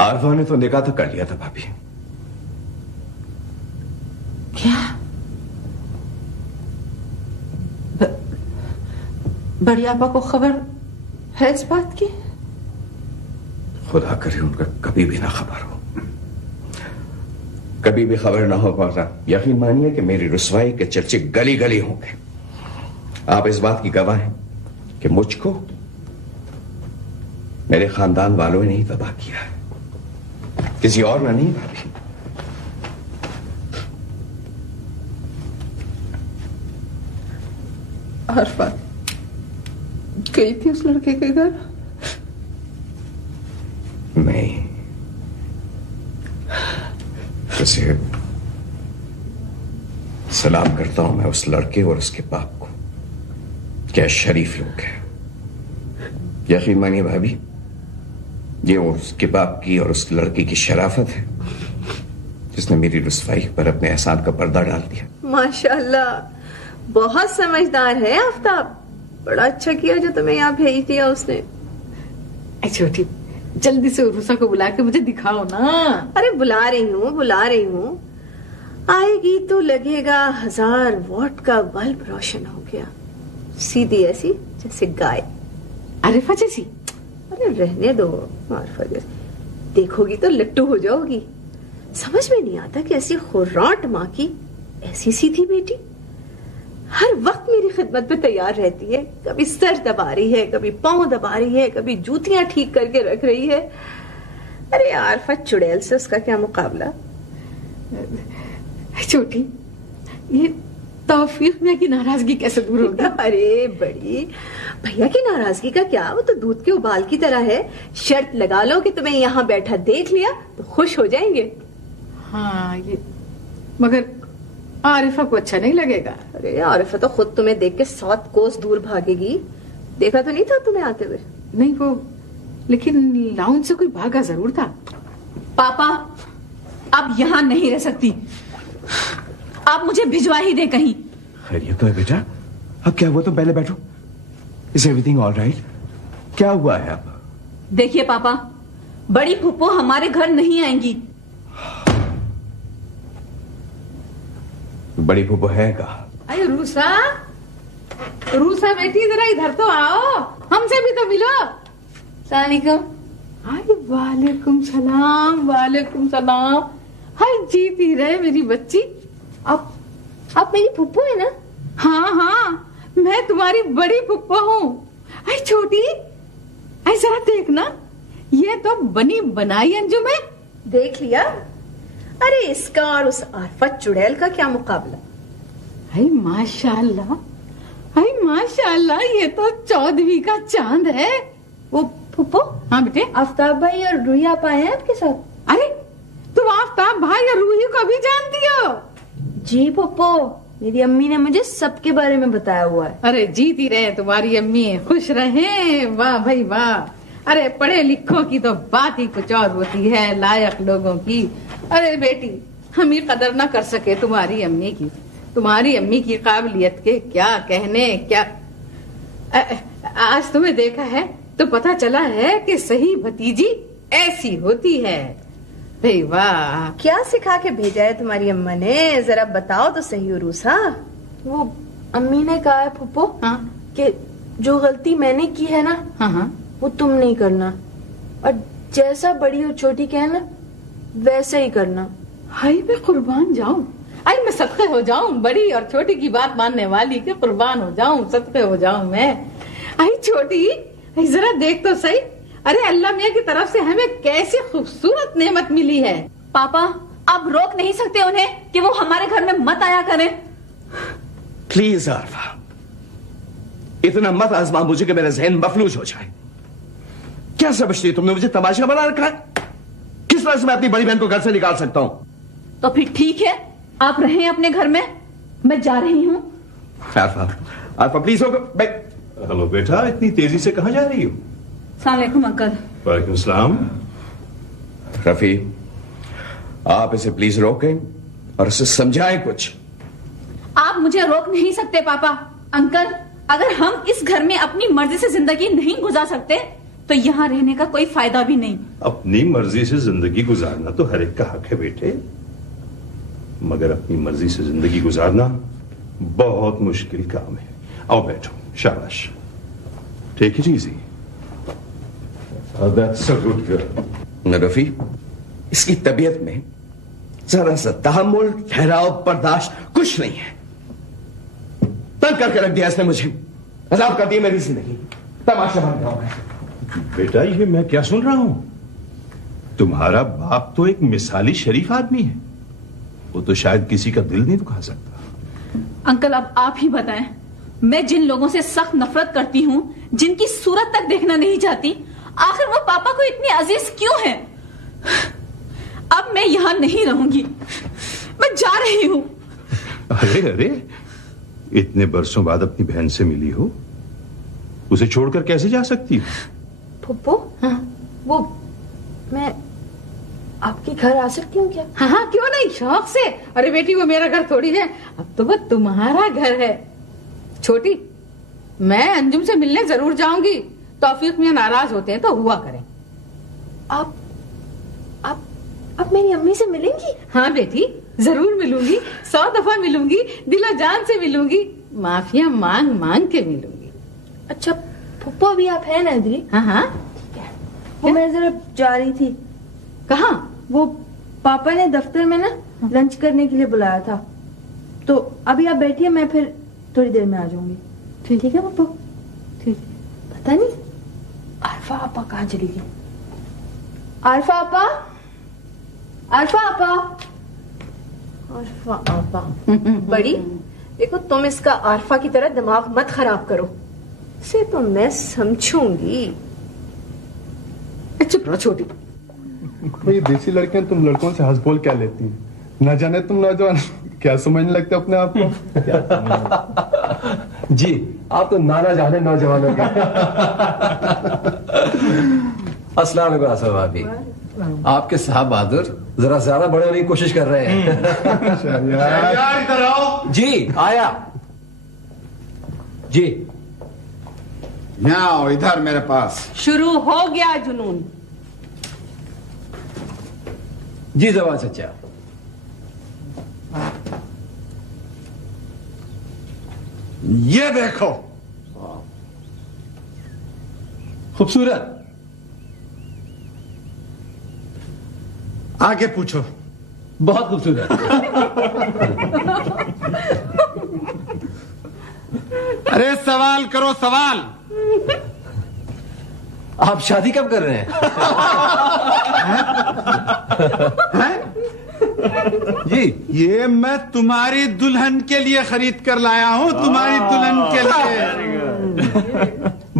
आरफा ने तो निकाह तक कर लिया था भाभी। क्या? बड़ी आपा को खबर है इस बात की? खुदा करे उनका कभी भी ना खबर हो, कभी भी खबर ना हो पाता। यकीन मानिए कि मेरी रुसवाई के चर्चे गली गली होंगे। आप इस बात की गवाह हैं कि मुझको मेरे खानदान वालों ने ही तबाह किया है, किसी और ने नहीं भाभी। आरफा गई थी उस लड़के के घर? नहीं, उसे सलाम करता हूं मैं उस लड़के और उसके बाप को। क्या शरीफ लोग हैं। यकीन मानिए भाभी, ये उसके बाप की और उस लड़के की शराफत है जिसने मेरी रुसवाई पर अपने एहसान का पर्दा डाल दिया। माशाल्लाह, बहुत समझदार है आफ्ताब। बड़ा अच्छा किया जो तुम्हें यहाँ भेज दिया उसने। छोटी, जल्दी से उर्वसा को बुला के मुझे दिखाओ ना। अरे बुला रही हूँ। आएगी तो लगेगा 1000 वॉट का बल्ब रोशन हो गया, सीधी ऐसी जैसे गाय। आरिफा जैसी? अरे रहने दो, आरिफा जैसी देखोगी तो लट्टू हो जाओगी। समझ में नहीं आता कि ऐसी खुर्राट माँ की ऐसी सीधी बेटी हर वक्त मेरी खिदमत पे तैयार रहती है। कभी सर दबा रही है, कभी पांव दबा रही है, कभी जूतियां ठीक करके रख रही है। अरे आरिफा चुड़ैल से उसका क्या मुकाबला। छोटी, ये तौफीक मियां की नाराजगी कैसे दूर होगी? अरे बड़ी भैया की नाराजगी का क्या, वो तो दूध के उबाल की तरह है। शर्त लगा लो कि तुम्हें यहाँ बैठा देख लिया तो खुश हो जाएंगे। हाँ, ये मगर आरिफा को अच्छा नहीं लगेगा। अरे आरिफा तो खुद तुम्हें देख के 7 कोस दूर भागेगी। देखा तो नहीं था तुम्हें आते हुए? नहीं, वो लेकिन लाउंज से कोई भागा जरूर था। पापा, आप यहाँ नहीं रह सकती, आप मुझे भिजवा ही दे कहीं। खैरियत तो है बेटा? अब क्या हुआ, तुम पहले बैठो। Is everything all right? क्या हुआ है अब? देखिए पापा, बड़ी फूफो हमारे घर नहीं आएंगी। बड़ी फूफो है कहा? अरे रूसा, रूसा बेटी जरा इधर तो आओ, हमसे भी तो मिलो। सलाम। अरे वालेकुम सलाम, वालेकुम सलाम। हाय, जीती रहे मेरी बच्ची। आप मेरी फुप्पो है ना? हाँ हाँ, मैं तुम्हारी बड़ी फुप्पो हूँ। अरे छोटी, अरे जरा देखना, ये तो बनी बनाई अंजुम है। देख लिया? अरे इसका और उस आरफा चुड़ैल का क्या मुकाबला। हाय माशाल्लाह, हाय माशाल्लाह, ये तो 14वीं का चांद है। वो फुप्पो? हाँ बेटे। आफ्ताब भाई और रूही आप आए हैं आपके साथ? अरे तुम आफ्ताब भाई और रूही को भी जानती हो? जी फुप्पो, मेरी अम्मी ने मुझे सबके बारे में बताया हुआ है। अरे जीती रहे तुम्हारी अम्मी, खुश रहे। वाह भाई वाह। अरे पढ़े लिखों की तो बात ही कुछ और होती है, लायक लोगों की। अरे बेटी, हम ही कदर ना कर सके तुम्हारी अम्मी की। तुम्हारी अम्मी की काबिलियत के क्या कहने। क्या आज तुम्हें देखा है तो पता चला है कि सही भतीजी ऐसी होती है। भाई वाह। क्या सिखा के भेजा है तुम्हारी अम्मा ने, जरा बताओ तो सही उरूसा। वो अम्मी ने कहा है फुप्पो, हाँ कि जो गलती मैंने की है ना, हाँ हाँ, वो तुम नहीं करना, और जैसा बड़ी और छोटी कहे ना वैसे ही करना। हाय मैं कुर्बान जाऊं, आई मैं सदके हो जाऊं, बड़ी और छोटी की बात मानने वाली के कुर्बान हो जाऊं, सदके हो जाऊं मैं। आई छोटी, आई जरा देख तो सही, अरे अल्लाह मियां की तरफ से हमें कैसी खूबसूरत नेमत मिली है। पापा, आप रोक नहीं सकते उन्हें कि वो हमारे घर में मत आया करें। प्लीज आरफा, इतना मत आजमा मुझे कि मेरा जहन मफलूज हो जाए। क्या समझती है तुमने मुझे तमाशा बना रखा है? किस तरह से मैं अपनी बड़ी बहन को घर से निकाल सकता हूं? तो फिर ठीक है, आप रहें अपने घर में, मैं जा रही हूँ। आरफा, आरफा प्लीज हो। हेलो बेटा, इतनी तेजी से कहाँ जा रही हो? अस्सलाम वालेकुम अंकल। वालेकुम सलाम। रफी, आप इसे प्लीज रोकें और इसे समझाएं कुछ। आप मुझे रोक नहीं सकते पापा। अंकल, अगर हम इस घर में अपनी मर्जी से जिंदगी नहीं गुजार सकते तो यहाँ रहने का कोई फायदा भी नहीं। अपनी मर्जी से जिंदगी गुजारना तो हर एक का हक है बेटे, मगर अपनी मर्जी से जिंदगी गुजारना बहुत मुश्किल काम है। आओ बैठो, शाबाश, take it easy. That's a good girl. Rafi, इसकी तबीयत में जरा सा तहम्मुल, ठहराव, बर्दाश्त कुछ नहीं है। तंग करके रख दिया इसने मुझे, अजाब कर दिया मेरी जिंदगी, तमाशा बन गया है। बेटा ये मैं क्या सुन रहा हूं? तुम्हारा बाप तो एक मिसाली शरीफ आदमी है, वो तो शायद किसी का दिल नहीं दुखा सकता। अंकल अब आप ही बताएं, मैं जिन लोगों से सख्त नफरत करती हूँ, जिनकी सूरत तक देखना नहीं चाहती, आखिर वो पापा को इतनी अजीज क्यों है? अब मैं यहाँ नहीं रहूंगी, मैं जा रही हूँ। अरे अरे, इतने बरसों बाद अपनी बहन से मिली हो, उसे छोड़कर कैसे जा सकती हो? फुप्पो, हाँ, वो मैं आपके घर आ सकती हूँ क्या? हाँ हाँ, क्यों नहीं, शौक से। अरे बेटी, वो मेरा घर थोड़ी है, अब तो वो तुम्हारा घर है। छोटी, मैं अंजुम से मिलने जरूर जाऊंगी, तौफीक मियां नाराज होते हैं तो हुआ करें। आप मेरी अम्मी से मिलेंगी? हाँ बेटी, जरूर मिलूंगी, 100 दफा मिलूंगी, दिलो जान से मिलूंगी, माफिया मांग मांग के मिलूंगी। अच्छा फुप्पो, अभी आप हैं ना इधर? हाँ हाँ। वो मैं जरा जा रही थी। कहाँ? वो पापा ने दफ्तर में ना लंच करने के लिए बुलाया था, तो अभी आप बैठिए, मैं फिर थोड़ी देर में आ जाऊंगी। ठीक है पप्पू? ठीक। पता नहीं आरफा आपा कहाँ चली गई। आरफा आपा, आरफा आपा, आरफा आपा। बड़ी, देखो तुम इसका आरफा की तरह दिमाग मत खराब करो, इसे तो मैं समझूंगी। चुप रहो छोटी। ये देसी लड़कियां तुम लड़कों से हंस बोल क्या लेती हैं? न जाने तुम नौजवान क्या समझने लगते अपने आप को। जी, आप तो नाना जाने नौजवानों का। अस्सलाम वालेकुम आसफ भाभी। आपके साहब बहादुर जरा ज्यादा बड़े होने की कोशिश कर रहे हैं। यार इधर आओ। जी आया। जी यहाँ आओ इधर मेरे पास। शुरू हो गया जुनून। जी जवान सच्चा। ये देखो, खूबसूरत। आगे पूछो। बहुत खूबसूरत। अरे सवाल करो सवाल। आप शादी कब कर रहे हैं? जी, ये मैं तुम्हारी दुल्हन के लिए खरीद कर लाया हूँ, तुम्हारी दुल्हन के लिए।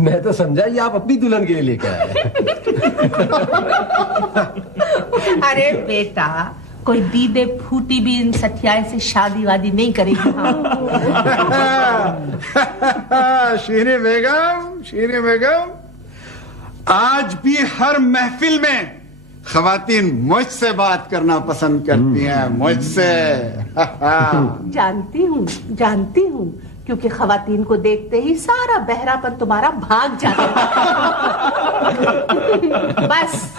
मैं तो समझा ये आप अपनी दुल्हन के लिए लेकर आए। अरे बेटा, कोई दीदे फूटी भी इन सठियाए से शादी वादी नहीं करेगी। शीरी बेगम, शीरी बेगम, आज भी हर महफिल में खवातीन मुझसे बात करना पसंद करती हैं, मुझसे। जानती हूँ, क्योंकि खवातीन को देखते ही सारा बहरापन तुम्हारा भाग जाता है। बस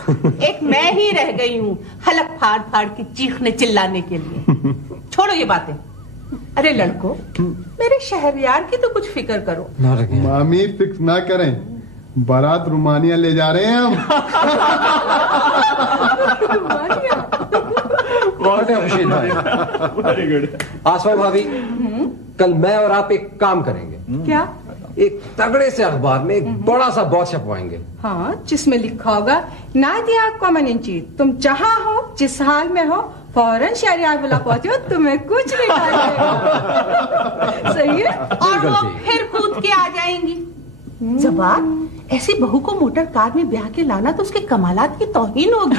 एक मैं ही रह गई हूँ हलक फाड़ फाड़ के चीखने चिल्लाने के लिए। छोड़ो ये बातें। अरे लड़को, मेरे शहरयार की तो कुछ फिक्र करो। मामी फिक्स ना करें, बारात रोमानिया ले जा रहे हैं हम। बहुत है खुशी भाई। Very good. आसमा भाभी, कल मैं और आप एक काम करेंगे। क्या? एक तगड़े से अखबार में एक बड़ा सा बहुत छपवाएंगे। हाँ, जिसमें लिखा होगा, नादिया कॉमन, तुम जहाँ हो, जिस हाल में हो, फौरन शहरयार बुला पहुंचो, तुम्हें कुछ नहीं करना। सही है। और वो फिर कूद के आ जाएंगी। जबान, ऐसी बहू को मोटर कार में ब्याह के लाना तो उसके कमालात की तौहीन होगी।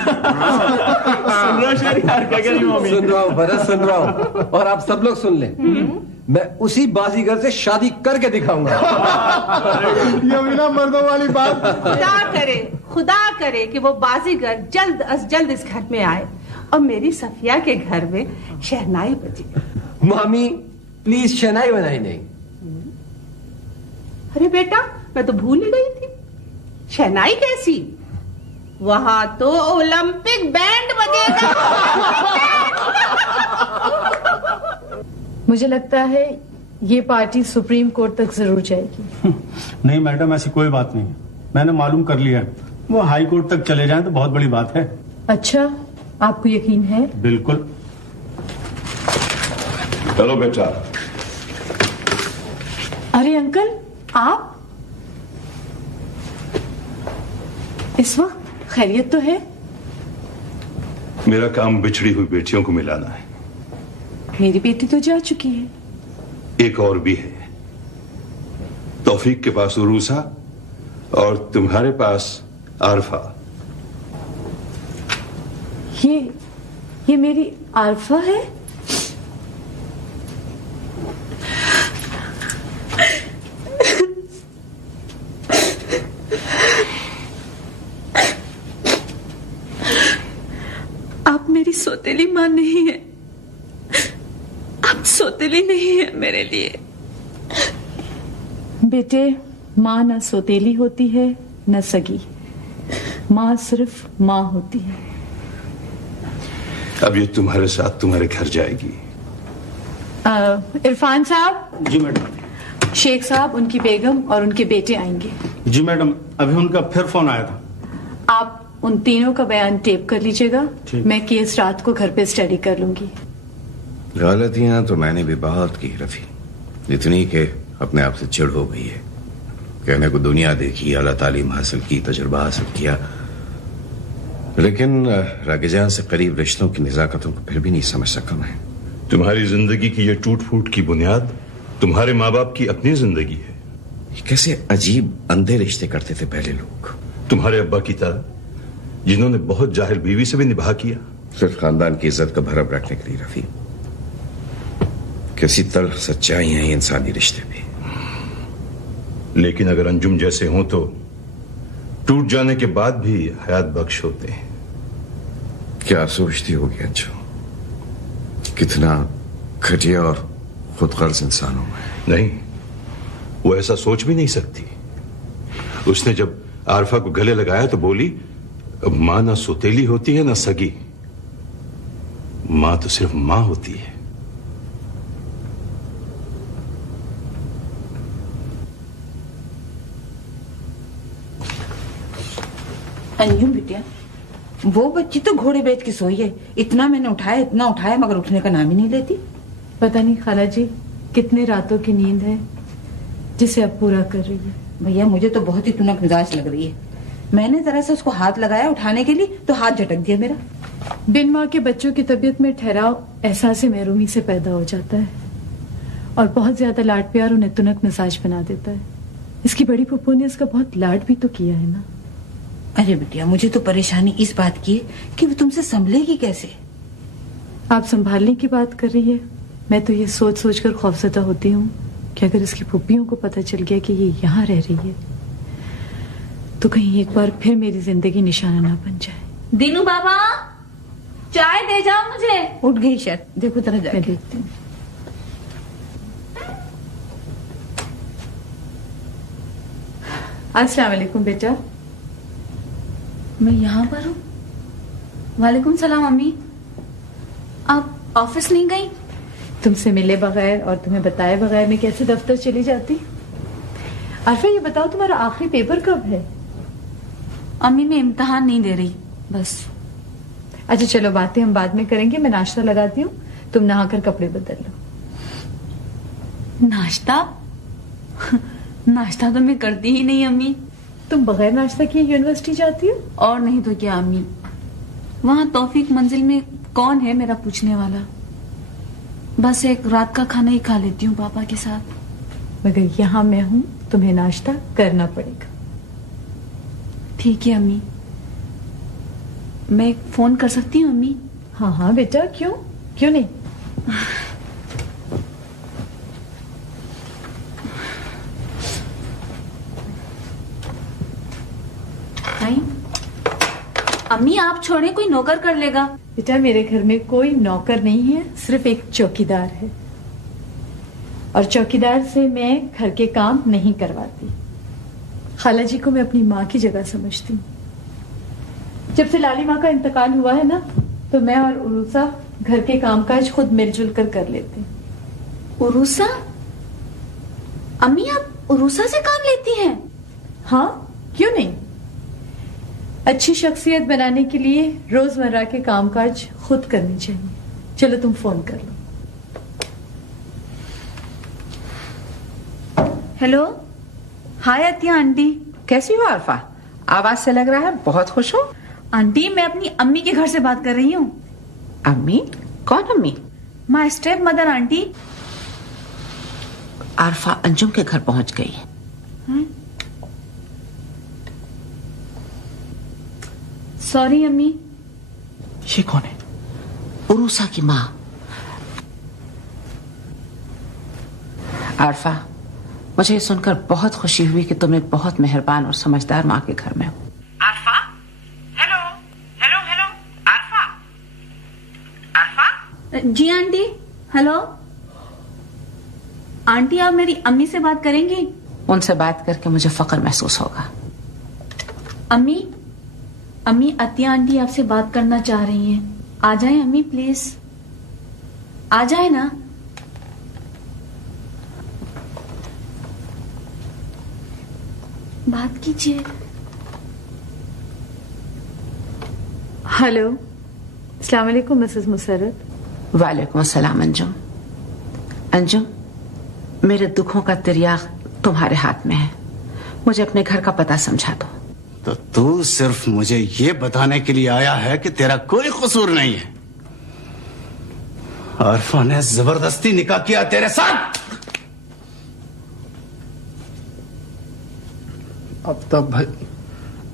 सुन रहा हूँ भरत, सुन रहा हूँ, और आप सब लोग सुन लें। मैं उसी बाजीगर से शादी करके दिखाऊंगा। ये भी ना मर्दों वाली बात। खुदा करे कि वो बाजीगर जल्द अज जल्द इस घर में आए और मेरी सफिया के घर में शहनाई बजे। मामी प्लीज शहनाई बनाई नहीं। अरे बेटा, मैं तो भूल ही गई थी। शहनाई कैसी? वहां तो ओलंपिक बैंड बजेगा। मुझे लगता है ये पार्टी सुप्रीम कोर्ट तक जरूर जाएगी। नहीं मैडम, ऐसी कोई बात नहीं। मैंने मालूम कर लिया है, वो हाई कोर्ट तक चले जाएं तो बहुत बड़ी बात है। अच्छा, आपको यकीन है? बिल्कुल। चलो बेटा। अरे अंकल, आप इस वक्त खैरियत तो है? मेरा काम बिछड़ी हुई बेटियों को मिलाना है। मेरी बेटी तो जा चुकी है। एक और भी है। तौफीक के पास उरूसा और तुम्हारे पास आरफा। ये मेरी आरफा है? आप मेरी सौतेली मां नहीं है। आप सौतेली नहीं है मेरे लिए। बेटे, माँ न सौतेली होती है न सगी। माँ सिर्फ माँ होती है। अब ये तुम्हारे साथ तुम्हारे घर जाएगी। इरफान साहब। जी मैडम। शेख साहब, उनकी बेगम और उनके बेटे आएंगे। जी मैडम, अभी उनका फिर फोन आया था। आप उन तीनों का बयान टेप कर लीजिएगा। मैं केस रात को घर पे स्टडी कर लूंगी। गलतियां तो मैंने भी बहुत की रफी, इतनी के अपने आप से चिढ़ हो गई है। कहने को दुनिया देखी, आला तालीम हासिल की, तजुर्बा हासिल किया, लेकिन रागिजान से करीब रिश्तों की निजाकतों को फिर भी नहीं समझ सका मैं। तुम्हारी जिंदगी की ये टूट फूट की बुनियाद तुम्हारे माँ बाप की अपनी जिंदगी है। कैसे अजीब अंधे रिश्ते करते थे पहले लोग। तुम्हारे अब्बा की तरह, जिन्होंने बहुत जाहिल बीवी से भी निभा किया, सिर्फ खानदान की इज्जत का भरम रखने के लिए रफी। कैसी तल्ख सच्चाई है इंसानी रिश्ते भी। लेकिन अगर अंजुम जैसे हों तो टूट जाने के बाद भी हयात बख्श होते हैं। क्या सोचती होगी अंजुम, कितना घटिया और खुदगर्ज इंसान हूं मैं। नहीं, वो ऐसा सोच भी नहीं सकती। उसने जब आरफा को गले लगाया तो बोली, मां ना सौतेली होती है ना सगी, मां तो सिर्फ मां होती है। अंजुम बिटिया, वो बच्ची तो घोड़े बेच के सोई है। इतना मैंने उठाया, इतना उठाया, मगर उठने का नाम ही नहीं लेती। पता नहीं खाला जी कितने रातों की नींद है जिसे अब पूरा कर रही है। भैया, मुझे तो बहुत ही तुनक मिजाज लग रही है। मैंने जरा सा उसको हाथ लगाया उठाने के लिए तो हाथ झटक दिया मेरा। बिन माँ के बच्चों की तबीयत में ठहराव एहसास महरूमी से पैदा हो जाता है और बहुत ज्यादा लाड प्यार उन्हें तुनक मिजाज बना देता है। इसकी बड़ी पप्पू ने इसका बहुत लाड भी तो किया है ना। अरे बिटिया, मुझे तो परेशानी इस बात की है कि वो तुमसे संभलेगी कैसे। आप संभालने की बात कर रही है। मैं तो ये सोच सोच कर खौफजदा होती हूँ कि अगर इसकी फुप्पियों को पता चल गया कि ये यहाँ रह रही है तो कहीं एक बार फिर मेरी जिंदगी निशाना ना बन जाए। दीनू बाबा, चाय दे जाओ मुझे। उठ गई शायद, देखो तरह जाके। मैं देखती हूँ। अस्सलाम वालेकुम बेटा। मैं यहाँ पर हूँ। वालेकुम सलाम अम्मी। आप ऑफिस नहीं गई? तुमसे मिले बगैर और तुम्हें बताए बगैर मैं कैसे दफ्तर चली जाती। आरफा, ये बताओ तुम्हारा आखिरी पेपर कब है? अम्मी, मैं इम्तिहान नहीं दे रही, बस। अच्छा चलो, बातें हम बाद में करेंगे। मैं नाश्ता लगाती हूँ, तुम नहाकर कपड़े बदल लो। नाश्ता? नाश्ता तो मैं करती ही नहीं अम्मी। तुम बगैर नाश्ता किए यूनिवर्सिटी जाती हो? और नहीं तो क्या अम्मी, वहां तौफीक मंजिल में कौन है मेरा पूछने वाला। बस एक रात का खाना ही खा लेती हूँ पापा के साथ। मगर यहाँ मैं हूँ, तुम्हें नाश्ता करना पड़ेगा। ठीक है अम्मी। मैं फोन कर सकती हूँ अम्मी? हाँ हाँ बेटा, क्यों नहीं। अम्मी, आप छोड़े, कोई नौकर कर लेगा। बेटा, मेरे घर में कोई नौकर नहीं है, सिर्फ एक चौकीदार है। और चौकीदार से मैं घर के काम नहीं करवाती। खाला जी को मैं अपनी माँ की जगह समझती हूँ। जब से लाली माँ का इंतकाल हुआ है ना, तो मैं और उरूसा घर के कामकाज खुद मिलजुल कर लेते हैं। उरूसा? अम्मी आप उरूसा से काम लेती हैं? हाँ, क्यों नहीं। अच्छी शख्सियत बनाने के लिए रोजमर्रा के कामकाज खुद करनी चाहिए। चलो तुम फोन कर लो। हेलो, हाय अतिया आंटी, कैसी हो आरफा? आवाज से लग रहा है बहुत खुश हो। आंटी मैं अपनी अम्मी के घर से बात कर रही हूँ। अम्मी? कौन अम्मी? My step mother aunty. Arfa Anjum के घर पहुंच गई। सॉरी अम्मी। ये कौन है? उरूसा की माँ। आरफा, मुझे ये सुनकर बहुत खुशी हुई कि तुम एक बहुत मेहरबान और समझदार माँ के घर में हो। Arfa? Hello hello hello Arfa? Arfa? जी आंटी। हेलो आंटी, आप मेरी अम्मी से बात करेंगी? उनसे बात करके मुझे फख्र महसूस होगा। अम्मी, अम्मी अतिया आंटी आपसे बात करना चाह रही हैं। आ जाएं अम्मी प्लीज, आ जाए ना। बात कीजिए। हेलो, अस्सलाम वालेकुम मिसेस मुसर्रत। वालेकुम अस्सलाम अंजुम। अंजुम, मेरे दुखों का तिर्याग तुम्हारे हाथ में है। मुझे अपने घर का पता समझा दो। तो तू सिर्फ मुझे ये बताने के लिए आया है कि तेरा कोई कसूर नहीं है। आरफा ने जबरदस्ती निकाह किया तेरे साथ। आफ्ताब भाई,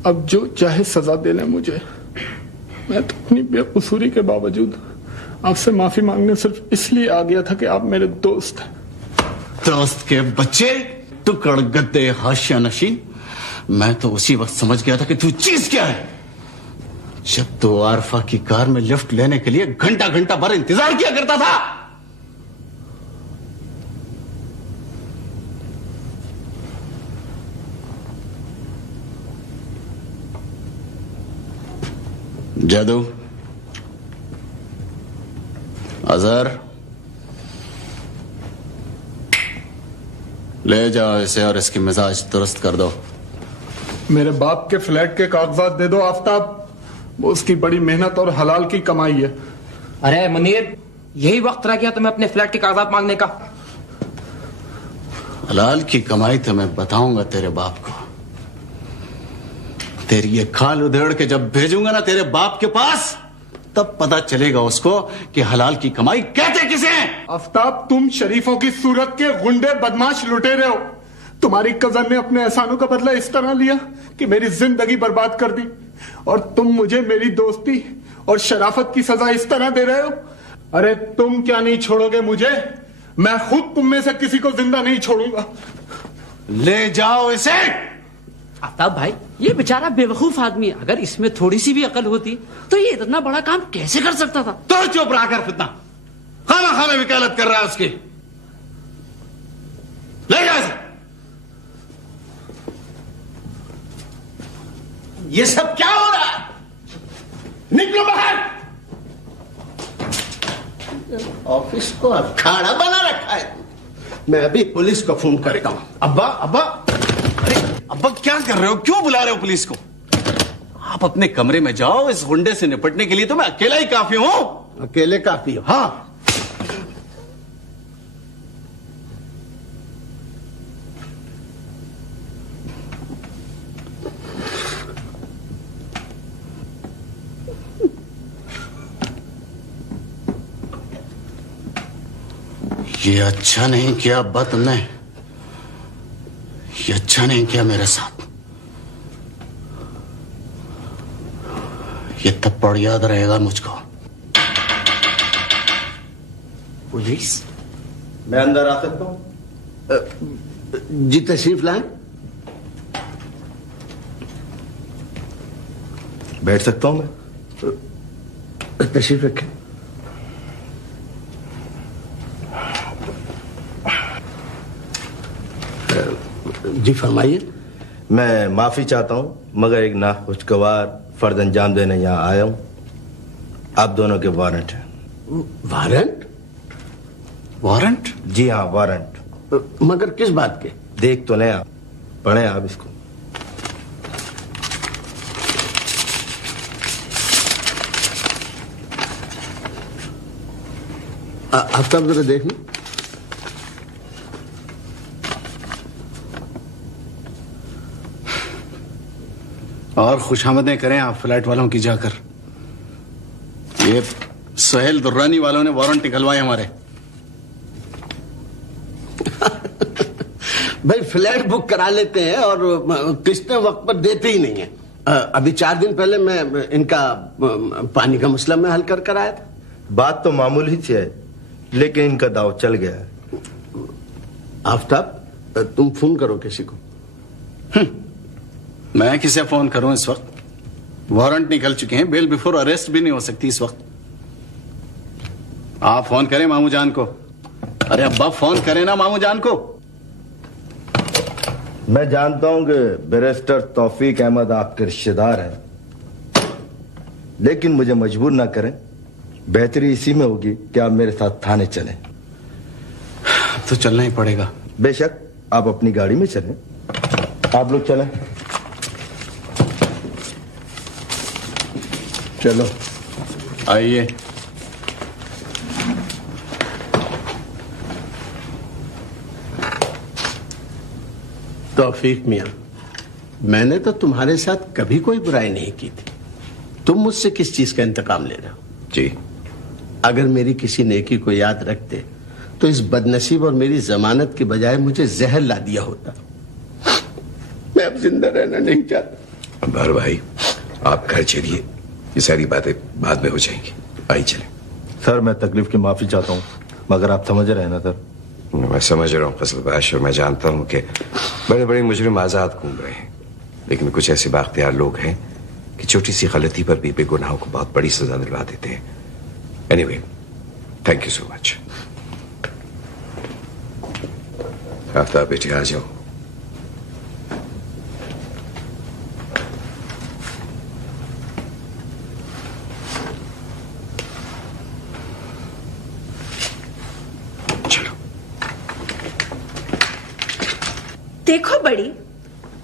अब जो चाहे सजा दे ले मुझे। मैं तो अपनी बेकसूरी के बावजूद आपसे माफी मांगने सिर्फ इसलिए आ गया था कि आप मेरे दोस्त हैं। दोस्त के बच्चे, टुकड़ गद्दे हाशिया नशीन। मैं तो उसी वक्त समझ गया था कि तू चीज क्या है, जब तू आरफा की कार में लिफ्ट लेने के लिए घंटा घंटा भर इंतजार किया करता था। जादू, अजहर, ले जाओ इसे और इसकी मिजाज दुरुस्त कर दो। मेरे बाप के फ्लैट के कागजात दे दो आफ्ताब। वो उसकी बड़ी मेहनत और हलाल की कमाई है। अरे मुनीर, यही वक्त रह गया तुम्हें अपने फ्लैट के कागजात मांगने का। हलाल की कमाई तो मैं बताऊंगा तेरे बाप को। तेरी ये खाल उधेड़ के जब भेजूंगा ना तेरे बाप के पास, तब पता चलेगा उसको कि हलाल की कमाई कहते किसे हैं। आफ्ताब, तुम शरीफों की सूरत के गुंडे बदमाश लुटेरे हो। तुम्हारी कजन ने अपने एहसानों का बदला इस तरह लिया कि मेरी जिंदगी बर्बाद कर दी, और तुम मुझे मेरी दोस्ती और शराफत की सजा इस तरह दे रहे हो। अरे तुम क्या नहीं छोड़ोगे मुझे, मैं खुद तुम में से किसी को जिंदा नहीं छोड़ूंगा। ले जाओ इसे। आफ्ताब भाई, ये बेचारा बेवकूफ आदमी, अगर इसमें थोड़ी सी भी अकल होती तो ये इतना बड़ा काम कैसे कर सकता था। तो चुप रहा कर फितना, खाना खाने वकालत कर रहा है उसकी। ले जा इसे। ये सब क्या हो रहा है? निकलो बाहर। ऑफिस को अखाड़ा बना रखा है। मैं अभी पुलिस को फोन करता हूं। अब्बा, अब्बा, अरे अब्बा क्या कर रहे हो? क्यों बुला रहे हो पुलिस को? आप अपने कमरे में जाओ। इस गुंडे से निपटने के लिए तो मैं अकेला ही काफी हूं। अकेले काफी हो? हाँ। ये अच्छा नहीं किया अब्बा तुमने। ये अच्छा नहीं किया मेरे साथ। ये थप्पड़ याद रहेगा मुझको। पुलिस? मैं अंदर आ सकता हूं? जी तशरीफ लाएं। बैठ सकता हूं मैं? तशरीफ रखें। जी फरमाइए। मैं माफी चाहता हूं, मगर एक नाखुशगवार फर्ज अंजाम देने यहाँ आया हूं। आप दोनों के वारंट हैं। वारंट? वारंट? जी हाँ, वारंट। मगर किस बात के? देख तो लें आप, पढ़ें आप इसको। आफ्ताब जरा देख लो। और खुशामदें करें आप फ्लैट वालों की जाकर। ये सोहेल दुर्रानी वालों ने वारंट निकलवाए हमारे। भाई फ्लैट बुक करा लेते हैं और किस्तें वक्त पर देते ही नहीं है। अभी 4 दिन पहले मैं इनका पानी का मसला मैं हल कर आया था। बात तो मामूली सी है, लेकिन इनका दाव चल गया है। आफ्ताब तुम फोन करो किसी को। मैं किसे फोन करूं इस वक्त? वारंट निकल चुके हैं, बेल बिफोर अरेस्ट भी नहीं हो सकती इस वक्त। आप फोन करें मामू जान को। अरे अब्बा फोन करें ना मामू जान को। मैं जानता हूं कि बैरिस्टर तौफीक अहमद आपके रिश्तेदार हैं, लेकिन मुझे मजबूर ना करें। बेहतरी इसी में होगी कि आप मेरे साथ थाने चलें। तो चलना ही पड़ेगा। बेशक, आप अपनी गाड़ी में चलें। आप लोग चलें। चलो आइए। तौफीक मियां, मैंने तो तुम्हारे साथ कभी कोई बुराई नहीं की थी। तुम मुझसे किस चीज का इंतकाम ले रहे हो? जी, अगर मेरी किसी नेकी को याद रखते तो इस बदनसीब और मेरी जमानत के बजाय मुझे जहर ला दिया होता। मैं अब जिंदा रहना नहीं चाहता। अब्बार भाई, आप घर चलिए, ये सारी बातें बाद में हो जाएंगी। आइए चले। सर, मैं तकलीफ की माफी चाहता हूँ, मगर आप समझ रहे हैं ना सर? मैं समझ रहा हूँ फजलबाश, और मैं जानता हूँ कि बड़े बड़े मुजरिम आजाद घूम रहे हैं, लेकिन कुछ ऐसे बाख्तियार लोग हैं कि छोटी सी गलती पर भी बेगुनाहों को बहुत बड़ी सजा दिलवा देते हैं। Anyway, thank you so much. Aftab बेटे, आ जाओ। देखो बड़ी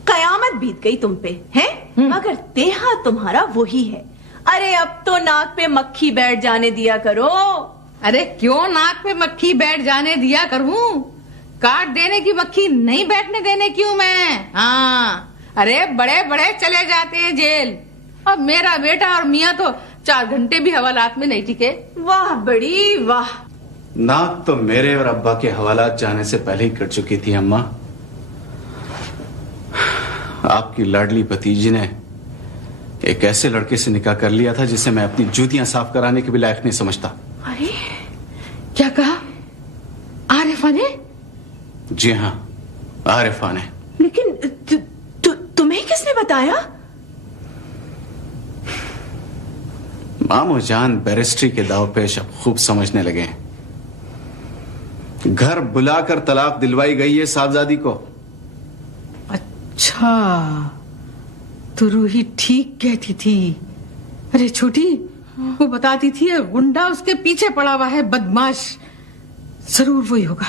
कयामत बीत गई तुम पे है, मगर देहा तुम्हारा वही है। अरे अब तो नाक पे मक्खी बैठ जाने दिया करो। अरे क्यों नाक पे मक्खी बैठ जाने दिया करूं? काट देने की मक्खी नहीं बैठने देने क्यों मैं? हाँ, अरे बड़े बड़े चले जाते हैं जेल। अब मेरा बेटा और मियाँ तो 4 घंटे भी हवालात में नहीं टिके। वाह बड़ी वाह। नाक तो मेरे और अब्बा के हवालात जाने से पहले ही कट चुकी थी अम्मा। आपकी लाडली भतीजी ने एक ऐसे लड़के से निकाह कर लिया था जिसे मैं अपनी जूतियां साफ कराने के भी लायक नहीं समझता। अरे क्या कहा? आरिफा ने? जी हाँ, आरिफा ने। लेकिन तुम्हें किसने बताया? मामू जान बैरिस्ट्री के दाव पेश अब खूब समझने लगे हैं। घर बुलाकर तलाक दिलवाई गई है साहबजादी को। अच्छा, तो रूही ठीक कहती थी। अरे छोटी, वो बताती थी गुंडा उसके पीछे पड़ा हुआ है, बदमाश। जरूर वही होगा।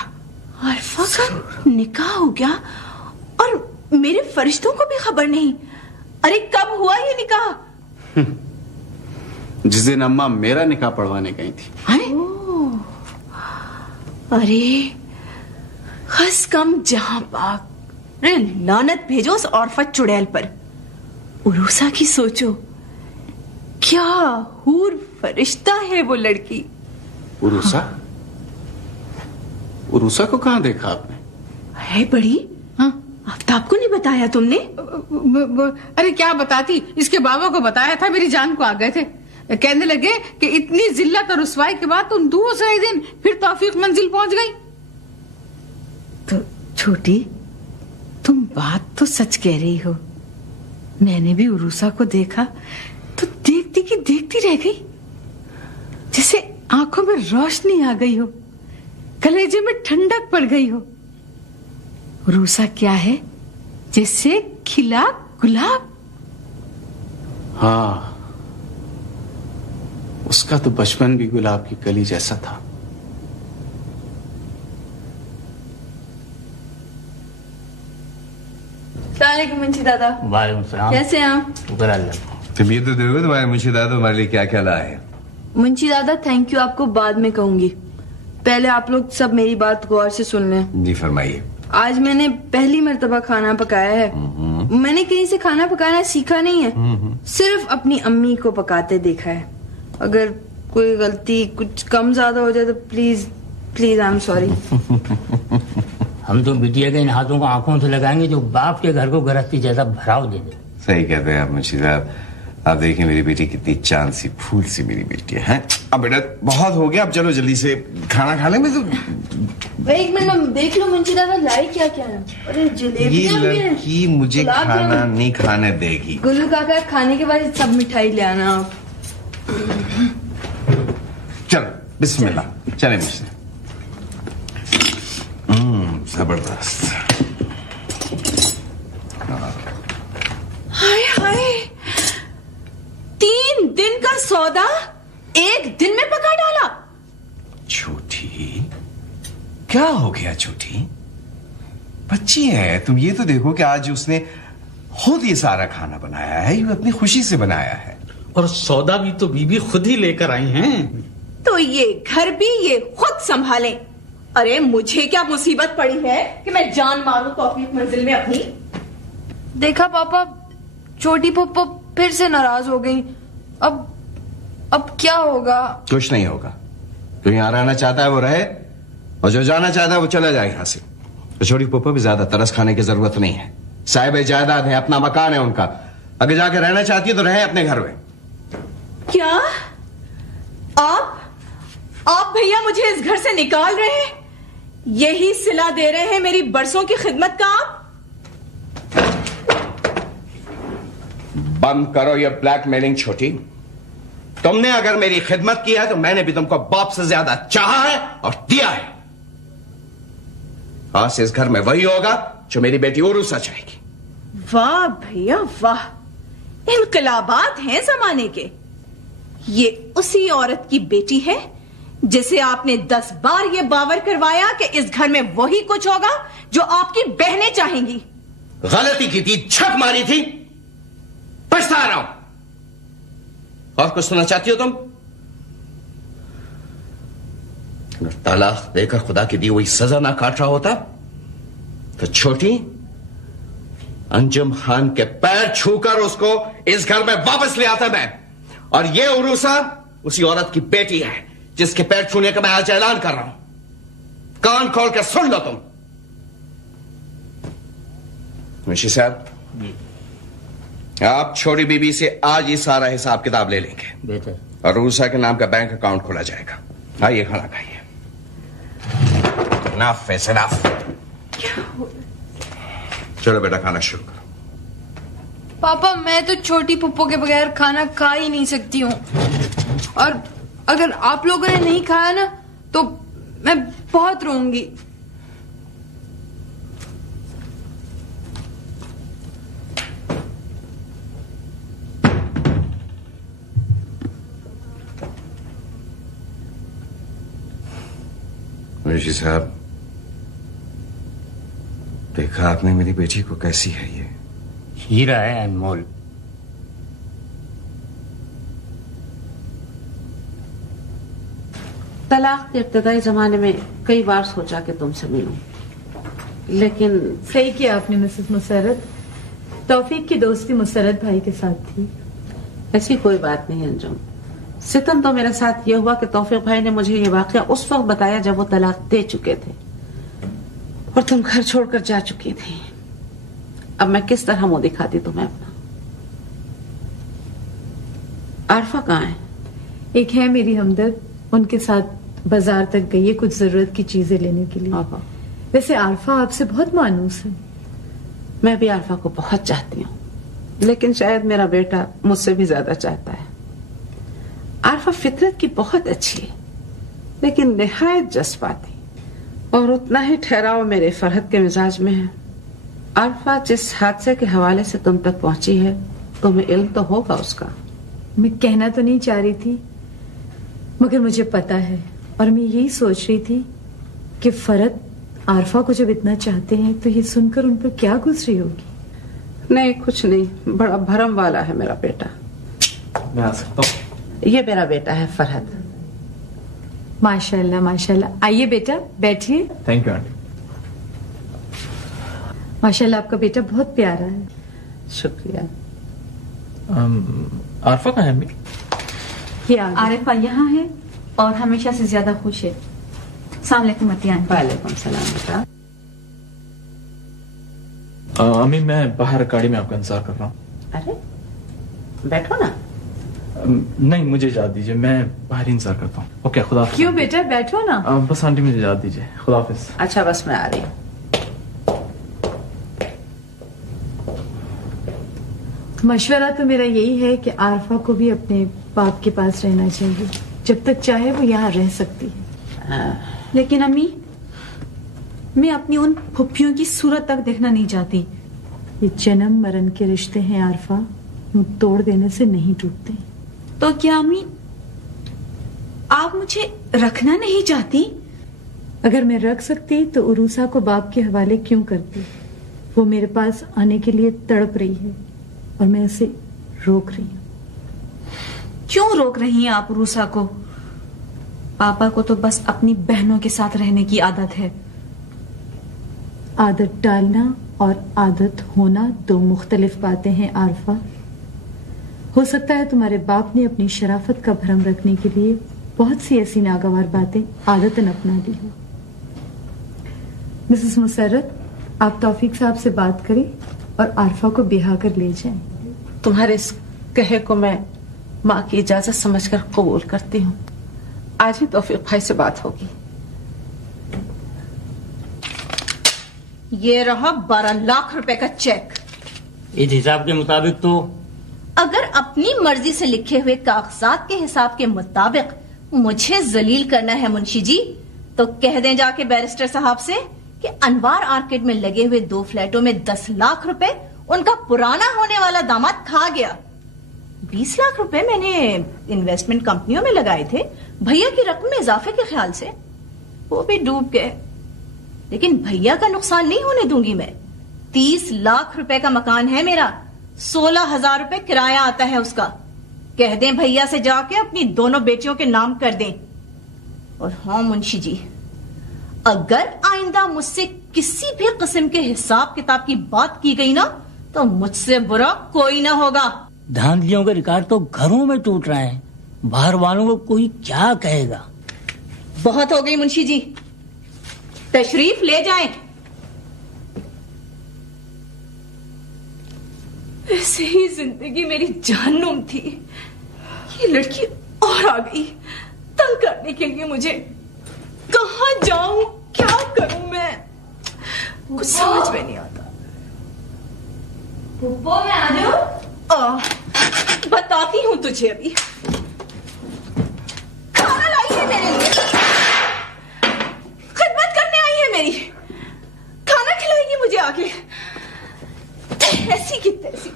आरिफा का निकाह हो गया और मेरे फरिश्तों को भी खबर नहीं। अरे कब हुआ ये निकाह? जिस दिन अम्मा मेरा निकाह पढ़वाने गई थी। अरे खस कम जहां पाक। अरे लानत भेजो उस औरफत चुड़ैल पर। उरूसा की सोचो, क्या हूर फरिश्ता है वो लड़की। उरूसा? उरूसा को कहां देखा आपने? है बड़ी। हाँ, आफ्ताब को नहीं बताया तुमने? अरे क्या बताती, इसके बाबा को बताया था, मेरी जान को आ गए थे। कहने लगे कि इतनी जिल्लत और रुसवाई के बाद तुम दूसरे दिन फिर तौफीक मंजिल पहुंच गई। तो छोटी, तुम बात तो सच कह रही हो। मैंने भी उरूसा को देखा तो देखती की देखती रह गई, जैसे आंखों में रोशनी आ गई हो, कलेजे में ठंडक पड़ गई हो। उरूसा क्या है, जैसे खिला गुलाब? हाँ, उसका तो बचपन भी गुलाब की कली जैसा था। मुंशी दादा। वालेकुम सलाम। कैसे हैं आप? शुक्र अल्लाह। तुम ये तो देखो तुम्हारे मुंशी दादा हमारे लिए क्या क्या लाए हैं। मुंशी दादा थैंक यू आपको बाद में कहूंगी, पहले आप लोग सब मेरी बात गौर से सुन लें। जी फरमाइए। आज मैंने पहली मर्तबा खाना पकाया है। मैंने कहीं से खाना पकाना सीखा नहीं है, सिर्फ अपनी अम्मी को पकाते देखा है। अगर कोई गलती कुछ कम ज्यादा हो जाए तो please please I am sorry. हम तो बिटिया के इन हाथों को आंखों से लगाएंगे जो बाप के घर को गृहस्थी जैसा भराव दे दे। सही कहते हैं आप मुंशी साहब। आप देखिए मेरी बेटी कितनी चांद सी फूल सी मेरी बेटी है। अब बेटा बहुत हो गया, अब चलो जल्दी से खाना खा लेंगे। तो एक मिनट देख लो मुंशी दादा लाई क्या क्या है। अरे जलेबी ये लड़की मुझे खाना नहीं खाने देगी। गुल्लू काका खाने के बाद सब मिठाई ले आना आप। चलो बिस्मिल्लाह, चले मुझसे। जबरदस्त। हाय हाय, 3 दिन का सौदा 1 दिन में पका डाला। छोटी क्या हो गया? छोटी बच्ची है तुम, ये तो देखो कि आज उसने खुद ये सारा खाना बनाया है, ये अपनी खुशी से बनाया है। और सौदा भी तो बीबी खुद ही लेकर आई हैं। तो ये घर भी ये खुद संभालें। अरे मुझे क्या मुसीबत पड़ी है कि मैं जान मारूं तौफीक मंजिल में अपनी। देखा पापा, छोटी पप्पो फिर से नाराज हो गई। अब क्या होगा? कुछ नहीं होगा। जो यहाँ रहना चाहता है वो रहे, और जो जाना चाहता है वो चला जाए यहाँ से। तो छोटी पप्पो भी ज्यादा तरस खाने की जरूरत नहीं है। साहिब जायदाद है, अपना मकान है उनका। अगर जाके रहना चाहती है तो रहे अपने घर में। क्या आप भैया मुझे इस घर से निकाल रहे हैं? यही सिला दे रहे हैं मेरी बरसों की खिदमत का आप? बंद करो ये ब्लैकमेलिंग छोटी। तुमने अगर मेरी खिदमत की है तो मैंने भी तुमको बाप से ज्यादा चाहा है और दिया है। आज से इस घर में वही होगा जो मेरी बेटी उर्वसा चाहेगी। वाह भैया वाह, इनकलाबात हैं जमाने के। ये उसी औरत की बेटी है जिसे आपने 10 बार ये बावर करवाया कि इस घर में वही कुछ होगा जो आपकी बहनें चाहेंगी। गलती की थी, छक मारी थी, पछता रहा हूं। और कुछ सुनना चाहती हो तुम? अगर तलाक देकर खुदा की दी हुई सजा ना काट रहा होता तो छोटी अंजुम खान के पैर छूकर उसको इस घर में वापस ले आता मैं। और ये उर्वसा उसी औरत की बेटी है जिसके पैर छूने का मैं आज ऐलान कर रहा हूं। कान खोल कर सुन लो तुम। मुंशी साहब, आप छोटी बीबी से आज ही सारा हिसाब किताब ले लेंगे। बेहतर। और उर्वसा के नाम का बैंक अकाउंट खोला जाएगा। आइए खाना खाइए। Enough is enough. चलो बेटा खाना शुरू करो। पापा मैं तो छोटी पुप्पो के बगैर खाना खा ही नहीं सकती हूँ, और अगर आप लोगों ने नहीं खाया ना तो मैं बहुत रोऊंगी। मुंशी साहब, देखा आपने मेरी बेटी को कैसी है ये? हीरा है अनमोल। तलाक के इब्तदाई जमाने में कई बार सोचा कि तुमसे मिलूं, लेकिन सही किया आपने मिसेस मुसर्रत। तौफीक की दोस्ती मुसर्रत भाई के साथ थी। ऐसी कोई बात नहीं अंजुम। सितम तो मेरे साथ ये हुआ कि तौफीक भाई ने मुझे ये वाकया उस वक्त बताया जब वो तलाक दे चुके थे और तुम घर छोड़कर जा चुकी थी। अब मैं किस तरह मुंह दिखाती तुम्हें अपना? आरफा कहाँ है? एक है मेरी हमदर्द, उनके साथ बाजार तक गई है कुछ जरूरत की चीजें लेने के लिए। वैसे आरफा आपसे बहुत मानूस है। मैं भी आरफा को बहुत चाहती हूँ, लेकिन शायद मेरा बेटा मुझसे भी ज्यादा चाहता है। आरफा फितरत की बहुत अच्छी है, लेकिन निहायत जज्बाती, और उतना ही ठहराव मेरे फरहत के मिजाज में है। अरफा जिस हादसे के हवाले से तुम तक पहुंची है, तुम्हें इल्म तो होगा उसका। मैं कहना तो नहीं चाह रही थी, मगर मुझे पता है, और मैं यही सोच रही थी कि फरद आरफा को जब इतना चाहते हैं तो ये सुनकर उन पर क्या गुजरी होगी। नहीं, कुछ नहीं, बड़ा भरम वाला है मेरा बेटा। मैं आ सकता हूँ? ये मेरा बेटा है फरहद। माशाल्लाह माशाल्लाह। आइए बेटा, बैठिए। Thank you aunty. माशाल्लाह आपका बेटा बहुत प्यारा है। शुक्रिया। आरफा कहाँ है अम्मी? ये आरिफा यहाँ है और हमेशा से ज्यादा खुश है। अस्सलाम वालेकुम अतिया। वालेकुम सलाम बेटा। अम्मी मैं बाहर गाड़ी में आपका इंतजार कर रहा हूँ। अरे बैठो ना। नहीं, मुझे इजाजत दीजिए, मैं बाहर ही इंतजार करता हूँ। ओके, खुदा हाफिज। क्यों बेटा, बैठो ना। बस आंटी मुझे इजाजत दीजिए, खुदा हाफिज। अच्छा, बस मैं आ रही हूँ। मशवरा तो मेरा यही है कि आरफा को भी अपने बाप के पास रहना चाहिए। जब तक चाहे वो यहाँ रह सकती है। लेकिन अम्मी, मैं अपनी उन फुप्पियों की सूरत तक देखना नहीं चाहती। ये जन्म मरण के रिश्ते हैं आरफा, यूं तोड़ देने से नहीं टूटते। तो क्या अम्मी आप मुझे रखना नहीं चाहती? अगर मैं रख सकती तो उरूसा को बाप के हवाले क्यों करती। वो मेरे पास आने के लिए तड़प रही है और मैं उसे रोक रही हूँ। क्यों रोक रही हैं आप उरूसा को? पापा को तो बस अपनी बहनों के साथ रहने की आदत है। आदत डालना और आदत होना दो मुख्तलिफ बातें हैं आरफा। हो सकता है तुम्हारे बाप ने अपनी शराफत का भरम रखने के लिए बहुत सी ऐसी नागवार बातें आदतन अपना ली हो। मिसेस मुसर्रत, आप तौफीक साहब से बात करें और आरफा को ब्याह कर ले जाएं। तुम्हारे इस कहे को मैं माँ की इजाजत समझकर कबूल करती हूँ। आज ही तौफीक भाई से बात होगी। ये रहा 12 लाख रुपए का चेक। इस हिसाब के मुताबिक तो अगर अपनी मर्जी से लिखे हुए कागजात के हिसाब के मुताबिक मुझे जलील करना है मुंशी जी, तो कह दें जाके बैरिस्टर साहब से कि अनवार आर्किड में लगे हुए 2 फ्लैटों में 10 लाख रुपए उनका पुराना होने वाला दामाद खा गया। 20 लाख रुपए मैंने इन्वेस्टमेंट कंपनियों में लगाए थे भैया की रकम में इजाफे के ख्याल से, वो भी डूब गए। लेकिन भैया का नुकसान नहीं होने दूंगी मैं। 30 लाख रुपए का मकान है मेरा, 16,000 रुपए किराया आता है उसका। कह दें भैया से जाके अपनी दोनों बेटियों के नाम कर दें। और हाँ मुंशी जी, अगर आइंदा मुझसे किसी भी किस्म के हिसाब किताब की बात की गई ना, तो मुझसे बुरा कोई ना होगा। धांधलियों के रिकॉर्ड तो घरों में टूट रहे हैं, बाहर वालों को कोई क्या कहेगा। बहुत हो गई मुंशी जी, तशरीफ ले जाएं। ऐसे ही जिंदगी मेरी जहन्नुम थी, ये लड़की और आ गई तंग करने के लिए मुझे। कहाँ जाऊं, क्या करूं मैं, कुछ समझ में नहीं आता। पुप्पो मैं आ जाऊं? बताती हूँ तुझे अभी। खाना लाई है मेरे लिए, खिदमत करने आई है मेरी, खाना खिलाएगी मुझे आके। ऐसी की तैसी,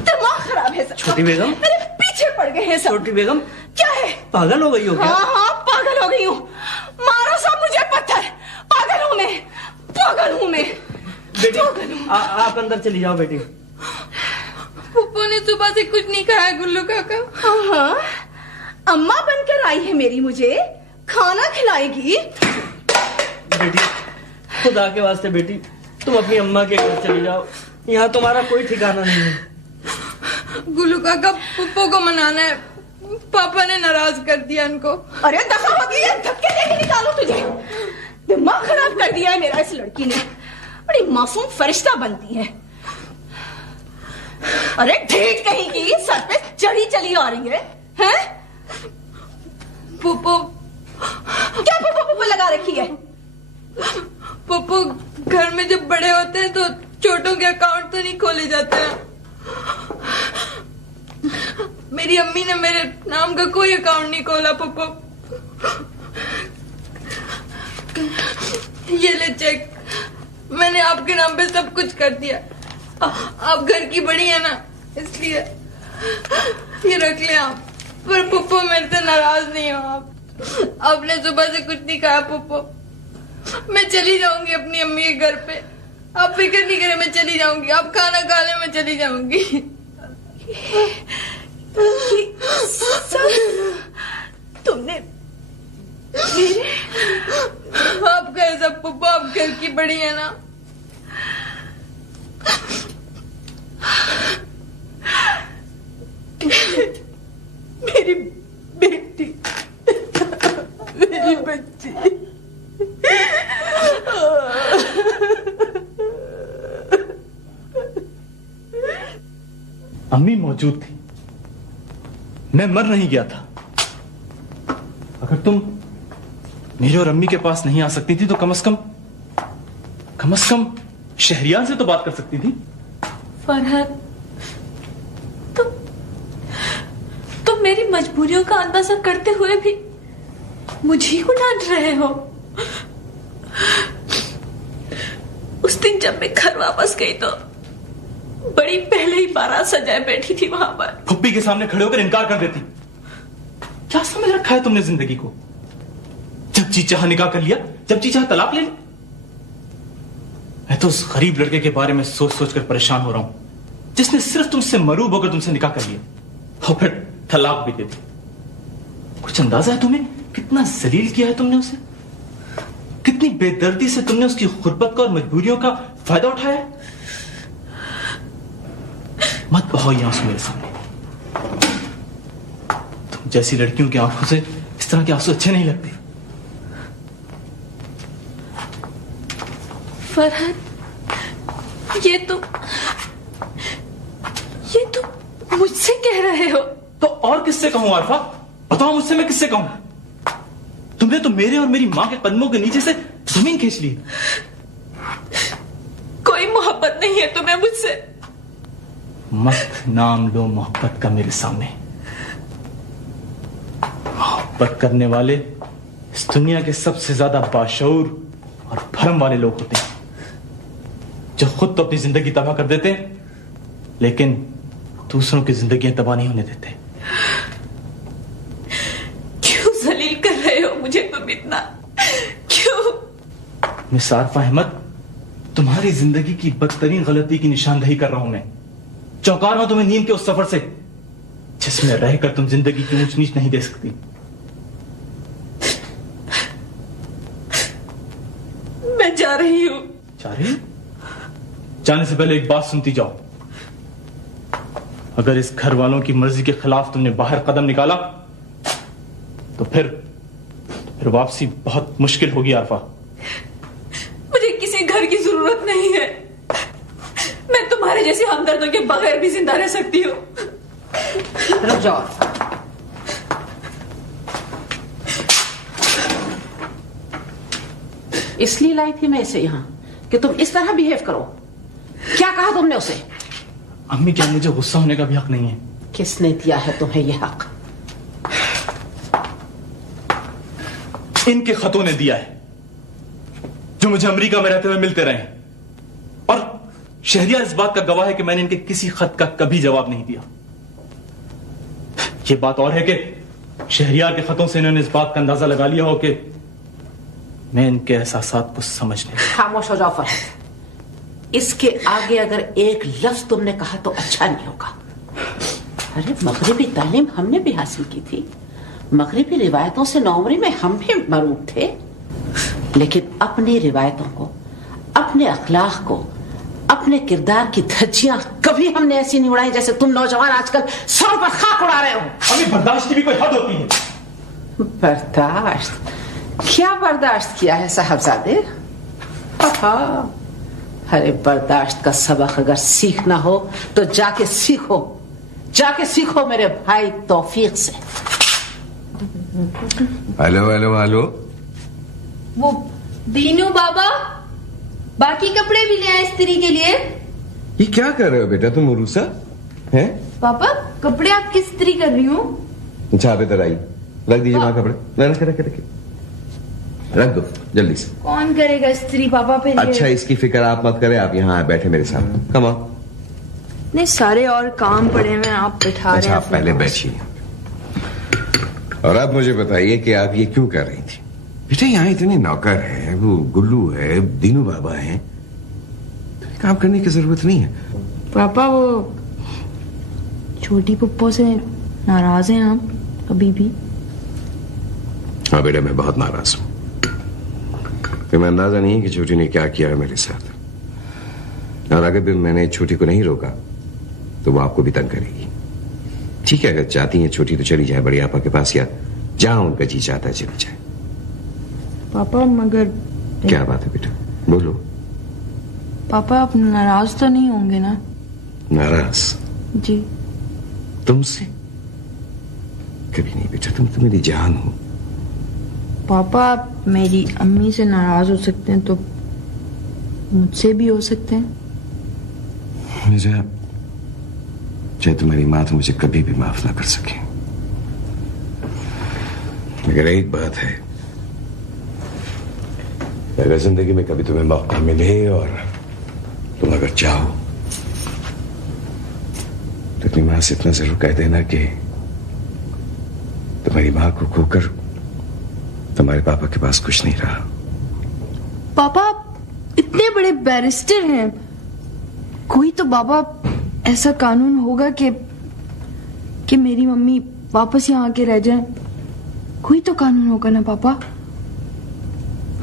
दिमाग खराब है सब। छोटी बेगम, मेरे पीछे पड़ गए हैं सब। छोटी बेगम क्या है? पागल हो गई हो क्या? हाँ पागल हो गई हूँ। मारो सब मुझे पत्थर। पागल हूँ मैं, पागल हूँ मैं। बेटी आप अंदर चली जाओ बेटी। पुप्पो ने सुबह से कुछ नहीं खाया गुल्लू काका। हाँ, अम्मा बनकर आई है मेरी, मुझे खाना खिलाएगी। बेटी खुदा के वास्ते बेटी, तुम अपनी अम्मा के घर चली जाओ, यहाँ तुम्हारा कोई ठिकाना नहीं है। गुल्लू काका, पुप्पो को मनाना है, पापा ने नाराज कर दिया इनको। अरे दफा होती है, धक्के देके निकालो तुझे। दिमाग खराब कर दिया है मेरा इस लड़की ने, बड़ी मासूम फरिश्ता बनती है। अरे ढेर कहीं की सर पे चढ़ी चली आ रही है, हैं? पुप्पो क्या पुप्पो पुप्पो लगा रखी है? पुप्पो घर में जब बड़े होते हैं तो छोटों के अकाउंट तो नहीं खोले जाते हैं। मेरी अम्मी ने मेरे नाम का कोई अकाउंट नहीं खोला पुप्पो। ये ले चेक, मैंने आपके नाम पे सब कुछ कर दिया। आप घर की बड़ी है ना, इसलिए ये रख ले आप। पर पप्पू मेरे से नाराज नहीं हो आप। आपने सुबह से कुछ नहीं कहा पप्पू। मैं चली जाऊंगी अपनी अम्मी के घर पे। आप फिक्र नहीं करें, मैं चली जाऊंगी। आप खाना खा ले, मैं चली जाऊंगी। तुमने आप कैसा पप्पू, आप घर की बड़ी है ना। मेरी बेटी, मेरी बच्ची। अम्मी मौजूद थी, मैं मर नहीं गया था। अगर तुम मेरे और अम्मी के पास नहीं आ सकती थी तो कम से कम शहरियार से तो बात कर सकती थी। फरहत, तुम मेरी मजबूरियों का अंदाजा करते हुए भी मुझे क्यों डांट रहे हो? उस दिन जब मैं घर वापस गई तो बड़ी पहले ही बारात सजाए बैठी थी वहां पर। फुप्पी के सामने खड़े होकर इनकार कर देती। क्या समझ रखा है तुमने जिंदगी को? जब जी चाह निकाह कर लिया, जब जी चाह तलाक ले ली। मैं तो उस गरीब लड़के के बारे में सोच सोच कर परेशान हो रहा हूं जिसने सिर्फ तुमसे मरूब होकर तुमसे निकाह कर लिया और फिर तलाक भी दे दी। कुछ अंदाजा है तुम्हें कितना जलील किया है तुमने उसे? कितनी बेदर्दी से तुमने उसकी गुर्बत का और मजबूरियों का फायदा उठाया। मत बहाओ ये आंसू मेरे सामने। तुम जैसी लड़कियों की आंखों से इस तरह के आंसू अच्छे नहीं लगते। फरहत, ये तुम मुझसे कह रहे हो? तो और किससे कहूं आरफा? बताओ मुझसे मैं किससे कहूं? तुमने तो मेरे और मेरी मां के कदमों के नीचे से जमीन खींच ली। कोई मोहब्बत नहीं है तुम्हें मुझसे? मत नाम लो मोहब्बत का मेरे सामने। मोहब्बत करने वाले इस दुनिया के सबसे ज्यादा बाशऊर और भरम वाले लोग होते हैं, जो खुद तो अपनी जिंदगी तबाह कर देते हैं लेकिन दूसरों की जिंदगियां तबाह नहीं होने देते। क्यों जलील कर रहे हो मुझे तुम इतना? क्यों? मिस आरफा अहमद, तुम्हारी जिंदगी की बदतरीन गलती की निशानदही कर रहा हूं मैं। चौंका रहा हूं तुम्हें नींद के उस सफर से जिसमें रहकर तुम जिंदगी की ऊंच नीच नहीं दे सकती। मैं जा रही हूं। जा रही? जाने से पहले एक बात सुनती जाओ। अगर इस घर वालों की मर्जी के खिलाफ तुमने बाहर कदम निकाला तो फिर वापसी बहुत मुश्किल होगी आरफा। मुझे किसी घर की जरूरत नहीं है। मैं तुम्हारे जैसे हमदर्दों के बगैर भी जिंदा रह सकती हूँ। रुक जाओ। इसलिए लाई थी मैं इसे यहाँ कि तुम इस तरह बिहेव करो। क्या कहा तुमने उसे? अम्मी, क्या मुझे गुस्सा होने का भी हक नहीं है? किसने दिया है तुम्हें यह हक? इनके खतों ने दिया है जो मुझे अमेरिका में रहते हुए मिलते रहे, और शहरियार इस बात का गवाह है कि मैंने इनके किसी खत का कभी जवाब नहीं दिया। यह बात और है कि शहरियार के खतों से इन्होंने इस बात का अंदाजा लगा लिया हो कि मैं इनके एहसासात को समझ नहीं। खामोश हो जाओ फरहत। इसके आगे अगर एक लफ्ज तुमने कहा तो अच्छा नहीं होगा। अरे मगरिबी तालीम हमने भी हासिल की थी, मगरिबी रिवायतों से नौमरी में हम भी मरूब थे, लेकिन अपनी रिवायतों को, अपने अखलाक को, अपने किरदार की धज्जियां कभी हमने ऐसी नहीं उड़ाई जैसे तुम नौजवान आजकल सरों पर खाक उड़ा रहे हो। अभी बर्दाश्त की भी कोई हद होती है। बर्दाश्त? क्या बर्दाश्त किया है साहबजादे? अरे बर्दाश्त का सबक अगर सीखना हो तो जाके सीखो, जाके सीखो मेरे भाई तौफीक से। Hello hello hello. वो दीनू बाबा बाकी कपड़े भी ले आए इस्त्री के लिए। ये क्या कर रहे हो बेटा तुम उरूसा हैं? पापा कपड़े आपकी इस्त्री कर रही हूँ। अच्छा आप इधर आई, रख दीजिए वहां कपड़े। रखे रखे रखे। रख दो जल्दी से। कौन करेगा स्त्री पापा पे? अच्छा इसकी फिक्र आप मत करें, आप यहाँ बैठे मेरे साथ। Come on. नहीं सारे और काम पड़े हुए आप बैठा रहे अच्छा हैं। आप पहले बैठिए और अब मुझे बताइए कि आप ये क्यों कर रही थी? बेटा यहाँ इतने नौकर हैं, वो गुल्लू है, दीनू बाबा है, तो काम करने की जरूरत नहीं है। पापा वो छोटी पप्पो से नाराज हैं आप अभी भी? हाँ बेटा मैं बहुत नाराज हूं। तुम्हें अंदाजा नहीं है कि छोटी ने क्या किया है मेरे साथ, और अगर भी मैंने छोटी को नहीं रोका तो वो आपको भी तंग करेगी। ठीक है अगर चाहती है छोटी तो चली जाए बड़ी आपा के पास, या जहां उनका जी चाहता है चली जाए। पापा मगर क्या बात है बेटा, बोलो। पापा आप नाराज तो नहीं होंगे ना? नाराज? जी। तुमसे कभी नहीं बेटा, तुम तो मेरी जान हो। पापा आप मेरी अम्मी से नाराज हो सकते हैं तो मुझसे भी हो सकते हैं। मुझे चाहे तुम्हारी माँ तो मुझे कभी भी माफ ना कर सके, मगर एक बात है, अगर जिंदगी में कभी तुम्हें मौका मिले और तुम अगर चाहो तो अपनी माँ से इतना जरूर कह देना कि तुम्हारी माँ को खोकर तुम्हारे पापा के पास कुछ नहीं रहा। पापा इतने बड़े बैरिस्टर हैं, कोई तो बाबा ऐसा कानून होगा कि मेरी मम्मी वापस यहाँ आके रह जाए। कोई तो कानून होगा ना पापा?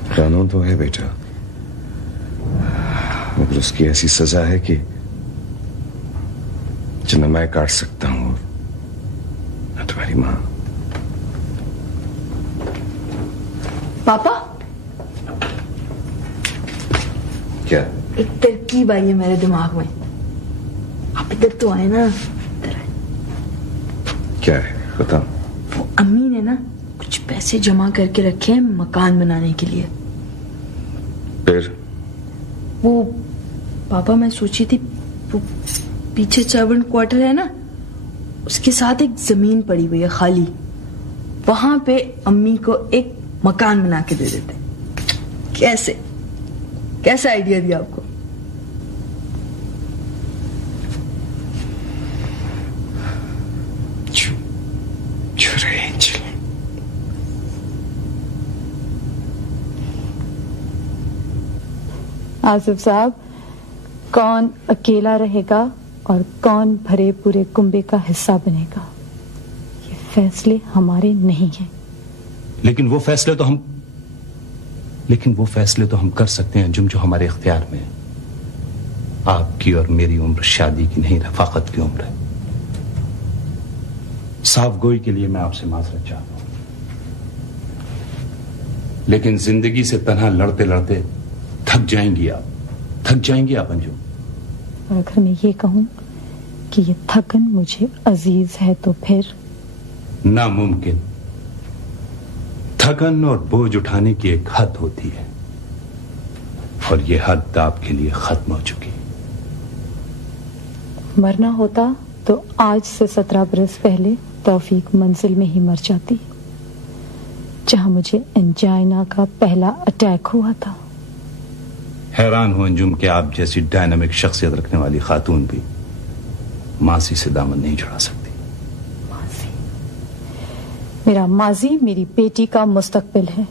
कानून तो है बेटा, मगर उसकी ऐसी सजा है कि जो न मैं काट सकता हूं न तुम्हारी मां। पापा क्या? एक तरकीब आई है मेरे दिमाग में, आप इधर तो आए ना। क्या है बताओ। वो अम्मी ने ना कुछ पैसे जमा करके रखे हैं मकान बनाने के लिए। फिर वो पापा मैं सोची थी वो पीछे सर्वेंट क्वार्टर है ना, उसके साथ एक जमीन पड़ी हुई है खाली, वहां पे अम्मी को एक मकान बना के दे देते। कैसे कैसा आइडिया दिया आपको? आसिफ साहब, कौन अकेला रहेगा और कौन भरे पूरे कुंबे का हिस्सा बनेगा, ये फैसले हमारे नहीं हैं। लेकिन वो फैसले तो हम कर सकते हैं जो हमारे इख्तियार में है। आपकी और मेरी उम्र शादी की नहीं, रफाकत की उम्र है। साफ गोई के लिए मैं आपसे माजरत चाहता हूं, लेकिन जिंदगी से तन्हा लड़ते लड़ते थक जाएंगी आप अंजुम। और अगर मैं ये कहूं कि ये थकन मुझे अजीज है तो फिर? नामुमकिन। थकन और बोझ उठाने की एक हद होती है, और ये हद आपके लिए खत्म हो चुकी। मरना होता तो आज से 17 बरस पहले तौफीक मंजिल में ही मर जाती, जहां मुझे एंजाइना का पहला अटैक हुआ था। हैरान हूं अंजुम कि आप जैसी डायनामिक शख्सियत रखने वाली खातून भी मासी से दामन नहीं छुड़ा सकती। माजी? मेरा माजी मेरी बेटी का मुस्तकबिल है,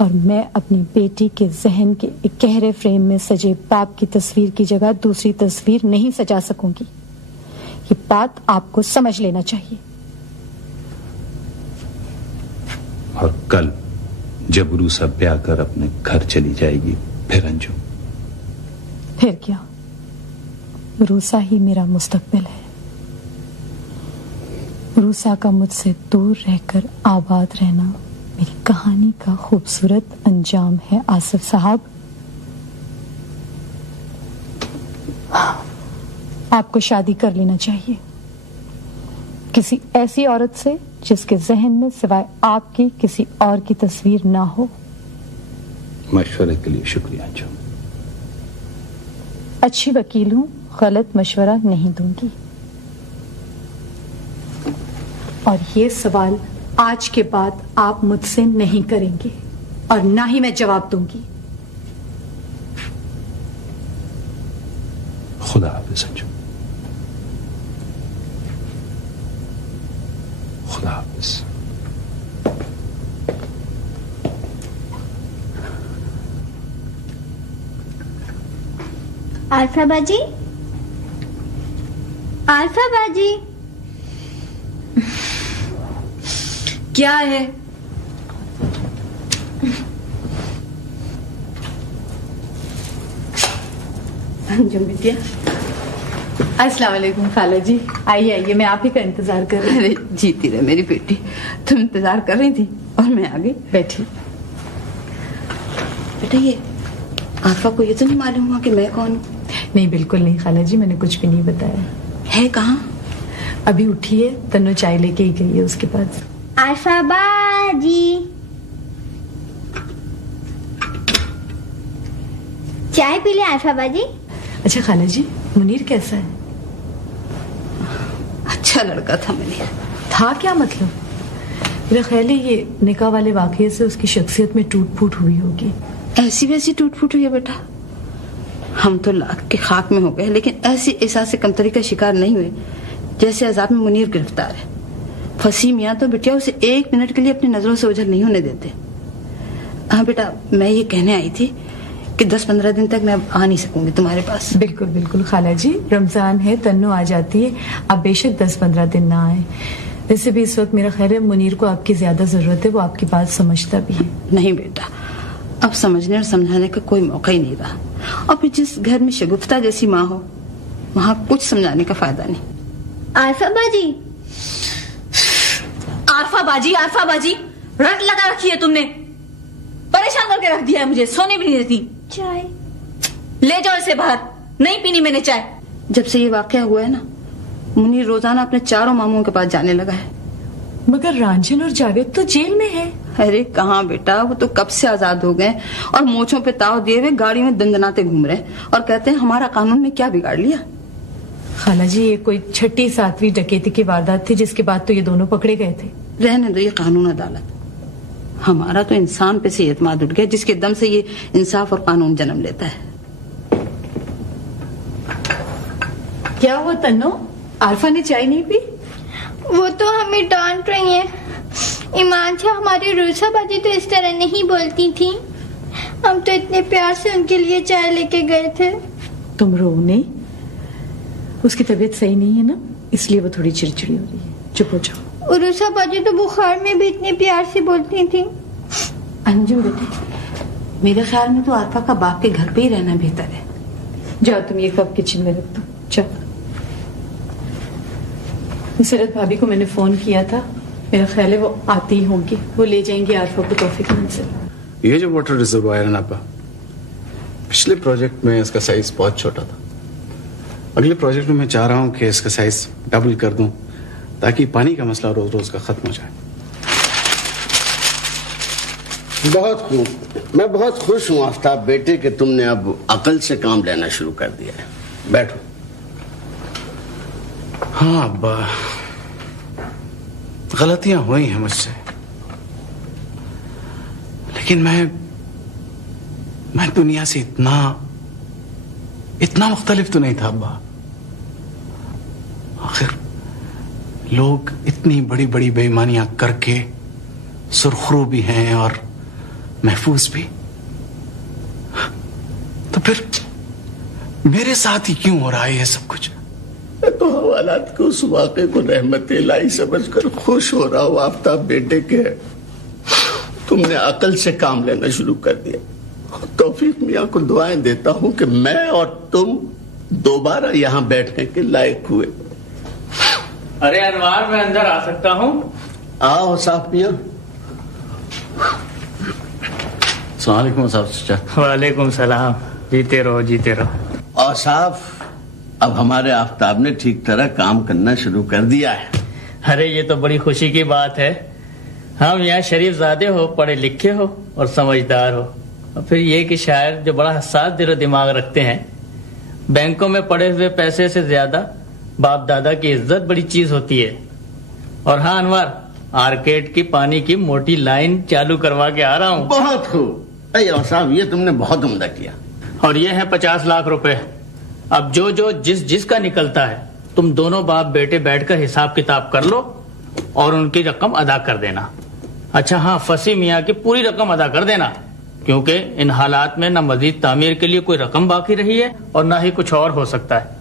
और मैं अपनी बेटी के जहन के एक गहरे फ्रेम में सजे बाप की तस्वीर की जगह दूसरी तस्वीर नहीं सजा सकूंगी। ये बात आपको समझ लेना चाहिए। और कल जब रूसा ब्याह कर अपने घर चली जाएगी फिर अंजुम? फिर क्या, रूसा ही मेरा मुस्तकबिल है। रूसा का मुझसे दूर रहकर आबाद रहना मेरी कहानी का खूबसूरत अंजाम है आसिफ साहब। आपको शादी कर लेना चाहिए किसी ऐसी औरत से जिसके जहन में सिवाय आपकी किसी और की तस्वीर ना हो। मशवरे के लिए शुक्रिया अंजुम। अच्छी वकील हूं, गलत मशवरा नहीं दूंगी। और ये सवाल आज के बाद आप मुझसे नहीं करेंगे। और ना ही मैं जवाब दूंगी। खुदा हाफिज अंजुम, खुदा हाफिज। आल्फा बाजी, आल्फा बाजी, क्या है? अंजुम बिटिया। अस्सलाम वालेकुम खाला जी। आइए आइए, मैं आप ही का इंतजार कर रही। अरे जीती रहे मेरी बेटी, तुम इंतजार कर रही थी और मैं आ गई। बैठी। बेटा ये आल्फा को ये तो नहीं मालूम हुआ कि मैं कौन हूँ? नहीं बिल्कुल नहीं खाला जी, मैंने कुछ भी नहीं बताया। है कहाँ? अभी उठी है, तन्नो चाय लेके ही गई है उसके पास। आल्फा बाजी, चाय पी ले आल्फा बाजी। अच्छा खाला जी, मुनीर कैसा है? अच्छा लड़का था मुनीर। था क्या मतलब? मेरा ख्याल है ये निकाह वाले वाकये से उसकी शख्सियत में टूट फूट हुई होगी। ऐसी वैसी टूट फूट हुई है बेटा? हम तो लाख के खाक में हो गए, लेकिन ऐसी एहसास कमतरी का शिकार नहीं हुए जैसे आजाद में मुनीर गिरफ्तार है। फसी मियाँ तो बेटिया उसे एक मिनट के लिए अपनी नजरों से ओझल नहीं होने देते। हाँ बेटा, मैं ये कहने आई थी कि 10-15 दिन तक मैं अब आ नहीं सकूंगी तुम्हारे पास। बिल्कुल बिल्कुल खाला जी, रमजान है, तन्नो आ जाती है, आप बेशक 10-15 दिन ना आए। वैसे भी इस वक्त मेरा ख्याल है मुनीर को आपकी ज्यादा जरूरत है, वो आपकी बात समझता भी है। नहीं बेटा, अब समझने और समझाने का कोई मौका ही नहीं रहा। और फिर जिस घर में शगुफ्ता जैसी माँ हो, वहाँ कुछ समझाने का फायदा नहीं। आल्फा बाजी, आरफा बाजी, आरफा बाजी, रट लगा रखी है तुमने, परेशान करके रख दिया है मुझे, सोने भी नहीं देती। चाय ले जाओ इसे बाहर, नहीं पीनी मैंने चाय। जब से ये वाकया हुआ है ना, मुनीर रोजाना अपने चारों मामूओं के पास जाने लगा है। मगर रांझन और जावेद तो जेल में है। अरे कहाँ बेटा, वो तो कब से आजाद हो गए और मोछों पे ताव दिए हुए गाड़ी में दंदनाते घूम रहे और कहते हैं हमारा कानून ने क्या बिगाड़ लिया। खाला जी, ये कोई 6ठी-7वीं डकैती की वारदात थी जिसके बाद तो ये दोनों पकड़े गए थे। रहने दो ये कानून अदालत, हमारा तो इंसान पे से एतमाद उठ गया जिसके दम से ये इंसाफ और कानून जन्म लेता है। क्या हुआ तन्नो, आल्फा ने चाय नहीं पी? वो तो हमें डांट रही है। ईमान से हमारी रूसा बाजी तो इस तरह नहीं बोलती थी, हम तो इतने प्यार से उनके लिए चाय लेके गए थे। तुम रो नहीं, उसकी तबीयत सही नहीं है ना, इसलिए वो थोड़ी चिड़चिड़ी हो रही है। चुप हो जाओ। रूसा बाजी तो बुखार में भी इतने प्यार से बोलती थी। अंजुम बेटे, मेरे ख्याल में तो आल्फा का बाप के घर पे ही रहना बेहतर है। जाओ तुम ये कप किचन में रख दो, जाओ। नुसरत भाभी को मैंने फोन किया था, मेरा ख्याल है वो आती ही होंगी, वो ले जाएंगी आरफा को तौफीक से। ये जो वाटर रिजर्वायर है ना पा, पिछले प्रोजेक्ट में इसका साइज बहुत छोटा था। अगले प्रोजेक्ट में मैं चाह रहा हूँ कि इसका साइज डबल कर दूं ताकि पानी का मसला रोज रोज का खत्म हो जाए। बहुत खूब, मैं बहुत खुश हूँ आफ्ताब बेटे कि तुमने अब अकल से काम लेना शुरू कर दिया है। बैठो। हाँ अब्बा, गलतियां हुई हैं मुझसे, लेकिन मैं दुनिया से इतना मुख्तलिफ तो नहीं था अब्बा। आखिर लोग इतनी बड़ी बड़ी बेईमानियां करके सुरखरू भी हैं और महफूज भी, तो फिर मेरे साथ ही क्यों हो रहा है ये सब कुछ? मैं तो हवालात को उस वाक़े को रहमत इलाही समझकर खुश हो रहा हूँ आफ्ताब बेटे के तुमने अकल से काम लेना शुरू कर दिया। तौफीक मियाँ को दुआएं देता हूँ कि मैं और तुम दोबारा यहाँ बैठने के लायक हुए। अरे अनवार, मैं अंदर आ सकता हूँ? आओ साहब मियाँ। अस्सलामुअलैकुम साहब चाचा। वालेकुम सलाम, जीते रहो जीते रहो। और साहब, अब हमारे आफ्ताब ने ठीक तरह काम करना शुरू कर दिया है। अरे ये तो बड़ी खुशी की बात है। हम यहाँ शरीफ ज़ादे हो, पढ़े लिखे हो और समझदार हो, और फिर ये कि शायर जो बड़ा हसास दिल दिमाग रखते हैं। बैंकों में पड़े हुए पैसे से ज्यादा बाप दादा की इज्जत बड़ी चीज होती है। और हाँ अनवर, आर्केड की पानी की मोटी लाइन चालू करवा के आ रहा हूँ। बहुत खूब। अरे साहब, ये तुमने बहुत उम्दा किया। और ये है 50 लाख रुपए। अब जो जो जिसका निकलता है, तुम दोनों बाप बेटे बैठकर हिसाब किताब कर लो और उनकी रकम अदा कर देना। अच्छा हाँ, फसी मियाँ की पूरी रकम अदा कर देना, क्योंकि इन हालात में न मजीद तामीर के लिए कोई रकम बाकी रही है और न ही कुछ और हो सकता है।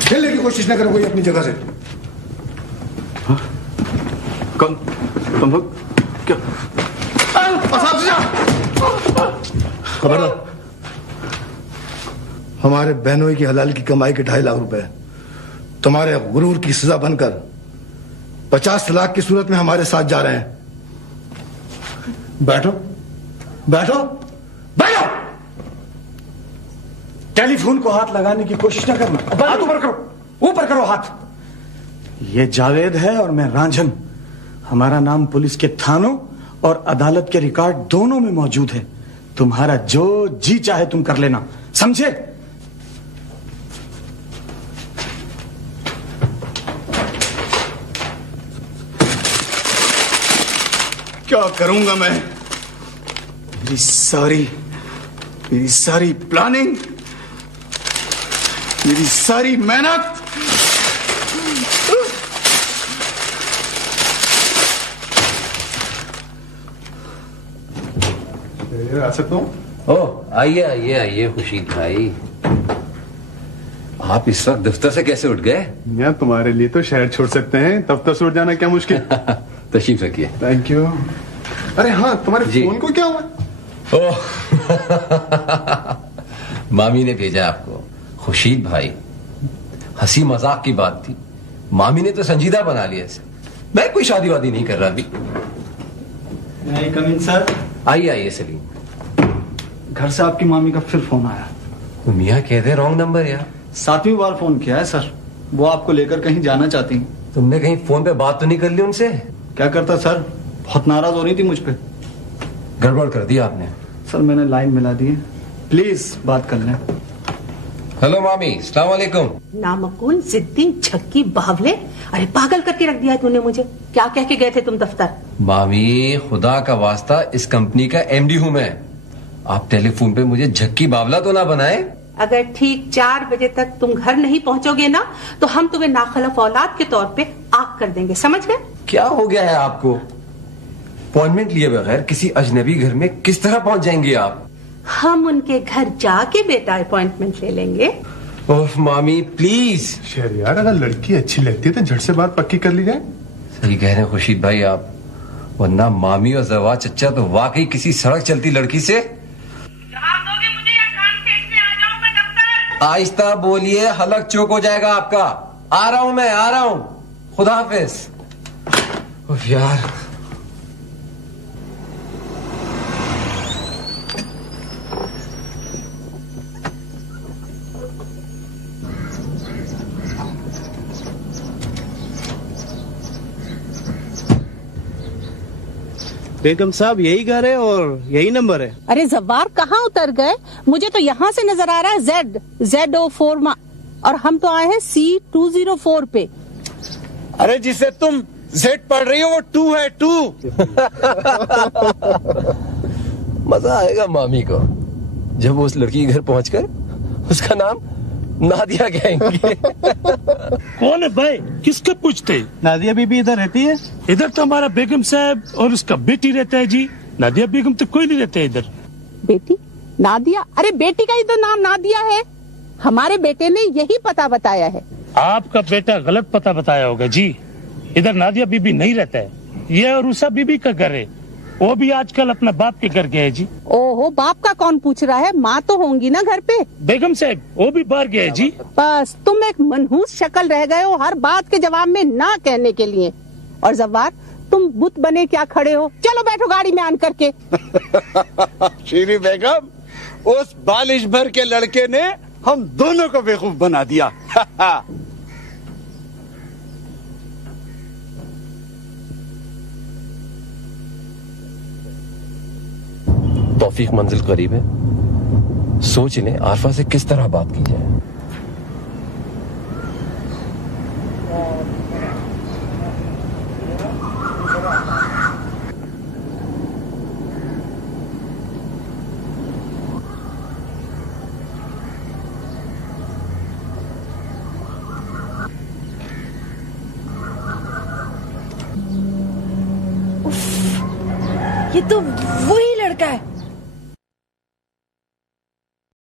खेलने की कोशिश न करो कोई अपनी जगह से। कौन तुम लोग? क्या खबरदार, हमारे बहनोई की हलाल की कमाई के 2.5 लाख रुपए तुम्हारे गुरूर की सजा बनकर 50 लाख की सूरत में हमारे साथ जा रहे हैं। बैठो बैठो बैठो। टेलीफोन को हाथ लगाने की कोशिश न करना। हाथ ऊपर करो, ऊपर करो हाथ। ये जावेद है और मैं रांझन। हमारा नाम पुलिस के थानों और अदालत के रिकॉर्ड दोनों में मौजूद है। तुम्हारा जो जी चाहे तुम कर लेना, समझे? क्या करूंगा मैं? मेरी सारी प्लानिंग, मेरी सारी मेहनत आ सकता हूँ? ओह, आइए आइए आइए खुशीद भाई। आप इस वक्त दफ्तर से कैसे उठ गए? यार तुम्हारे लिए तो शहर छोड़ सकते हैं, दफ्तर से उठ जाना क्या मुश्किल। तशरीफ रखिए। Thank you. अरे हाँ, तुम्हारे फोन को क्या हुआ? ओह मामी ने भेजा आपको। खुशीद भाई, हंसी मजाक की बात थी, मामी ने तो संजीदा बना लिया इसे। मैं कोई शादी वादी नहीं कर रहा अभी। Coming sir. आइए आइए सलीम। घर से आपकी मामी का फिर फोन आया। मियाँ कहते रॉन्ग नंबर यार। 7वीं बार फोन किया है सर। वो आपको लेकर कहीं जाना चाहती हैं। तुमने कहीं फोन पे बात तो नहीं कर ली उनसे? क्या करता सर, बहुत नाराज हो रही थी मुझ पे। गड़बड़ कर दी आपने। सर मैंने लाइन मिला दी है, प्लीज बात कर लें। हेलो मामी, अस्सलाम वालेकुम। नामकूल, जिद्दी, झक्की, बावले। अरे पागल करके रख दिया तूने मुझे। क्या कह के गए थे तुम दफ्तर? मामी, खुदा का वास्ता, इस कंपनी का एमडी हूँ मैं। आप टेलीफोन पे मुझे झक्की बावला तो ना बनाए। अगर ठीक 4 बजे तक तुम घर नहीं पहुंचोगे ना, तो हम तुम्हें नाखलफ औलाद के तौर पे आग कर देंगे, समझ गए? क्या हो गया है आपको? अपॉइंटमेंट लिए बगैर किसी अजनबी घर में किस तरह पहुंच जाएंगे आप? हम उनके घर जाके बेटा अपॉइंटमेंट ले लेंगे। ओह मामी प्लीज। शहरियार, अगर लड़की अच्छी लगती है तो झट से बात पक्की कर ली जाए। सही कह रहे हैं खुशीद भाई आप, वरना मामी और जवाब चच्चा तो वाकई किसी सड़क चलती लड़की से। आहिस्ता बोलिए, हलक चौक हो जाएगा आपका। आ रहा हूं मैं, आ रहा हूं। खुदा हाफिज। उफ यार, बेगम साहब यही घर है और यही नंबर है। अरे जवार कहाँ उतर गए? मुझे तो यहाँ से नजर आ रहा है ZO4 और हम तो आए हैं C204 पे। अरे जिसे तुम Z पढ़ रही हो वो 2 है 2। मजा आएगा मामी को जब वो उस लड़की के घर पहुंचकर उसका नाम नादिया कहेंगे। कौन है भाई, किसके पूछते? नादिया बीबी इधर रहती है? इधर तो हमारा बेगम साहब और उसका बेटी रहता है जी। नादिया बेगम तो कोई नहीं रहता है इधर। बेटी नादिया? अरे बेटी का ही तो नाम नादिया है। हमारे बेटे ने यही पता बताया है। आपका बेटा गलत पता बताया होगा जी। इधर नादिया बीबी नहीं रहता है, ये और उषा बीबी का घर है। वो भी आजकल अपना बाप के घर गए है जी। ओहो, बाप का कौन पूछ रहा है? माँ तो होंगी ना घर पे। बेगम साहब वो भी बाहर गए जी। बस तुम एक मनहूस शक्ल रह गए हो हर बात के जवाब में ना कहने के लिए। और जवार, तुम बुत बने क्या खड़े हो? चलो बैठो गाड़ी में आन करके। शीरी बेगम, उस बालिश भर के लड़के ने हम दोनों को बेवकूफ बना दिया। तौफीक मंजिल करीब है, सोच लें आरफा से किस तरह बात की जाए। ये तो वही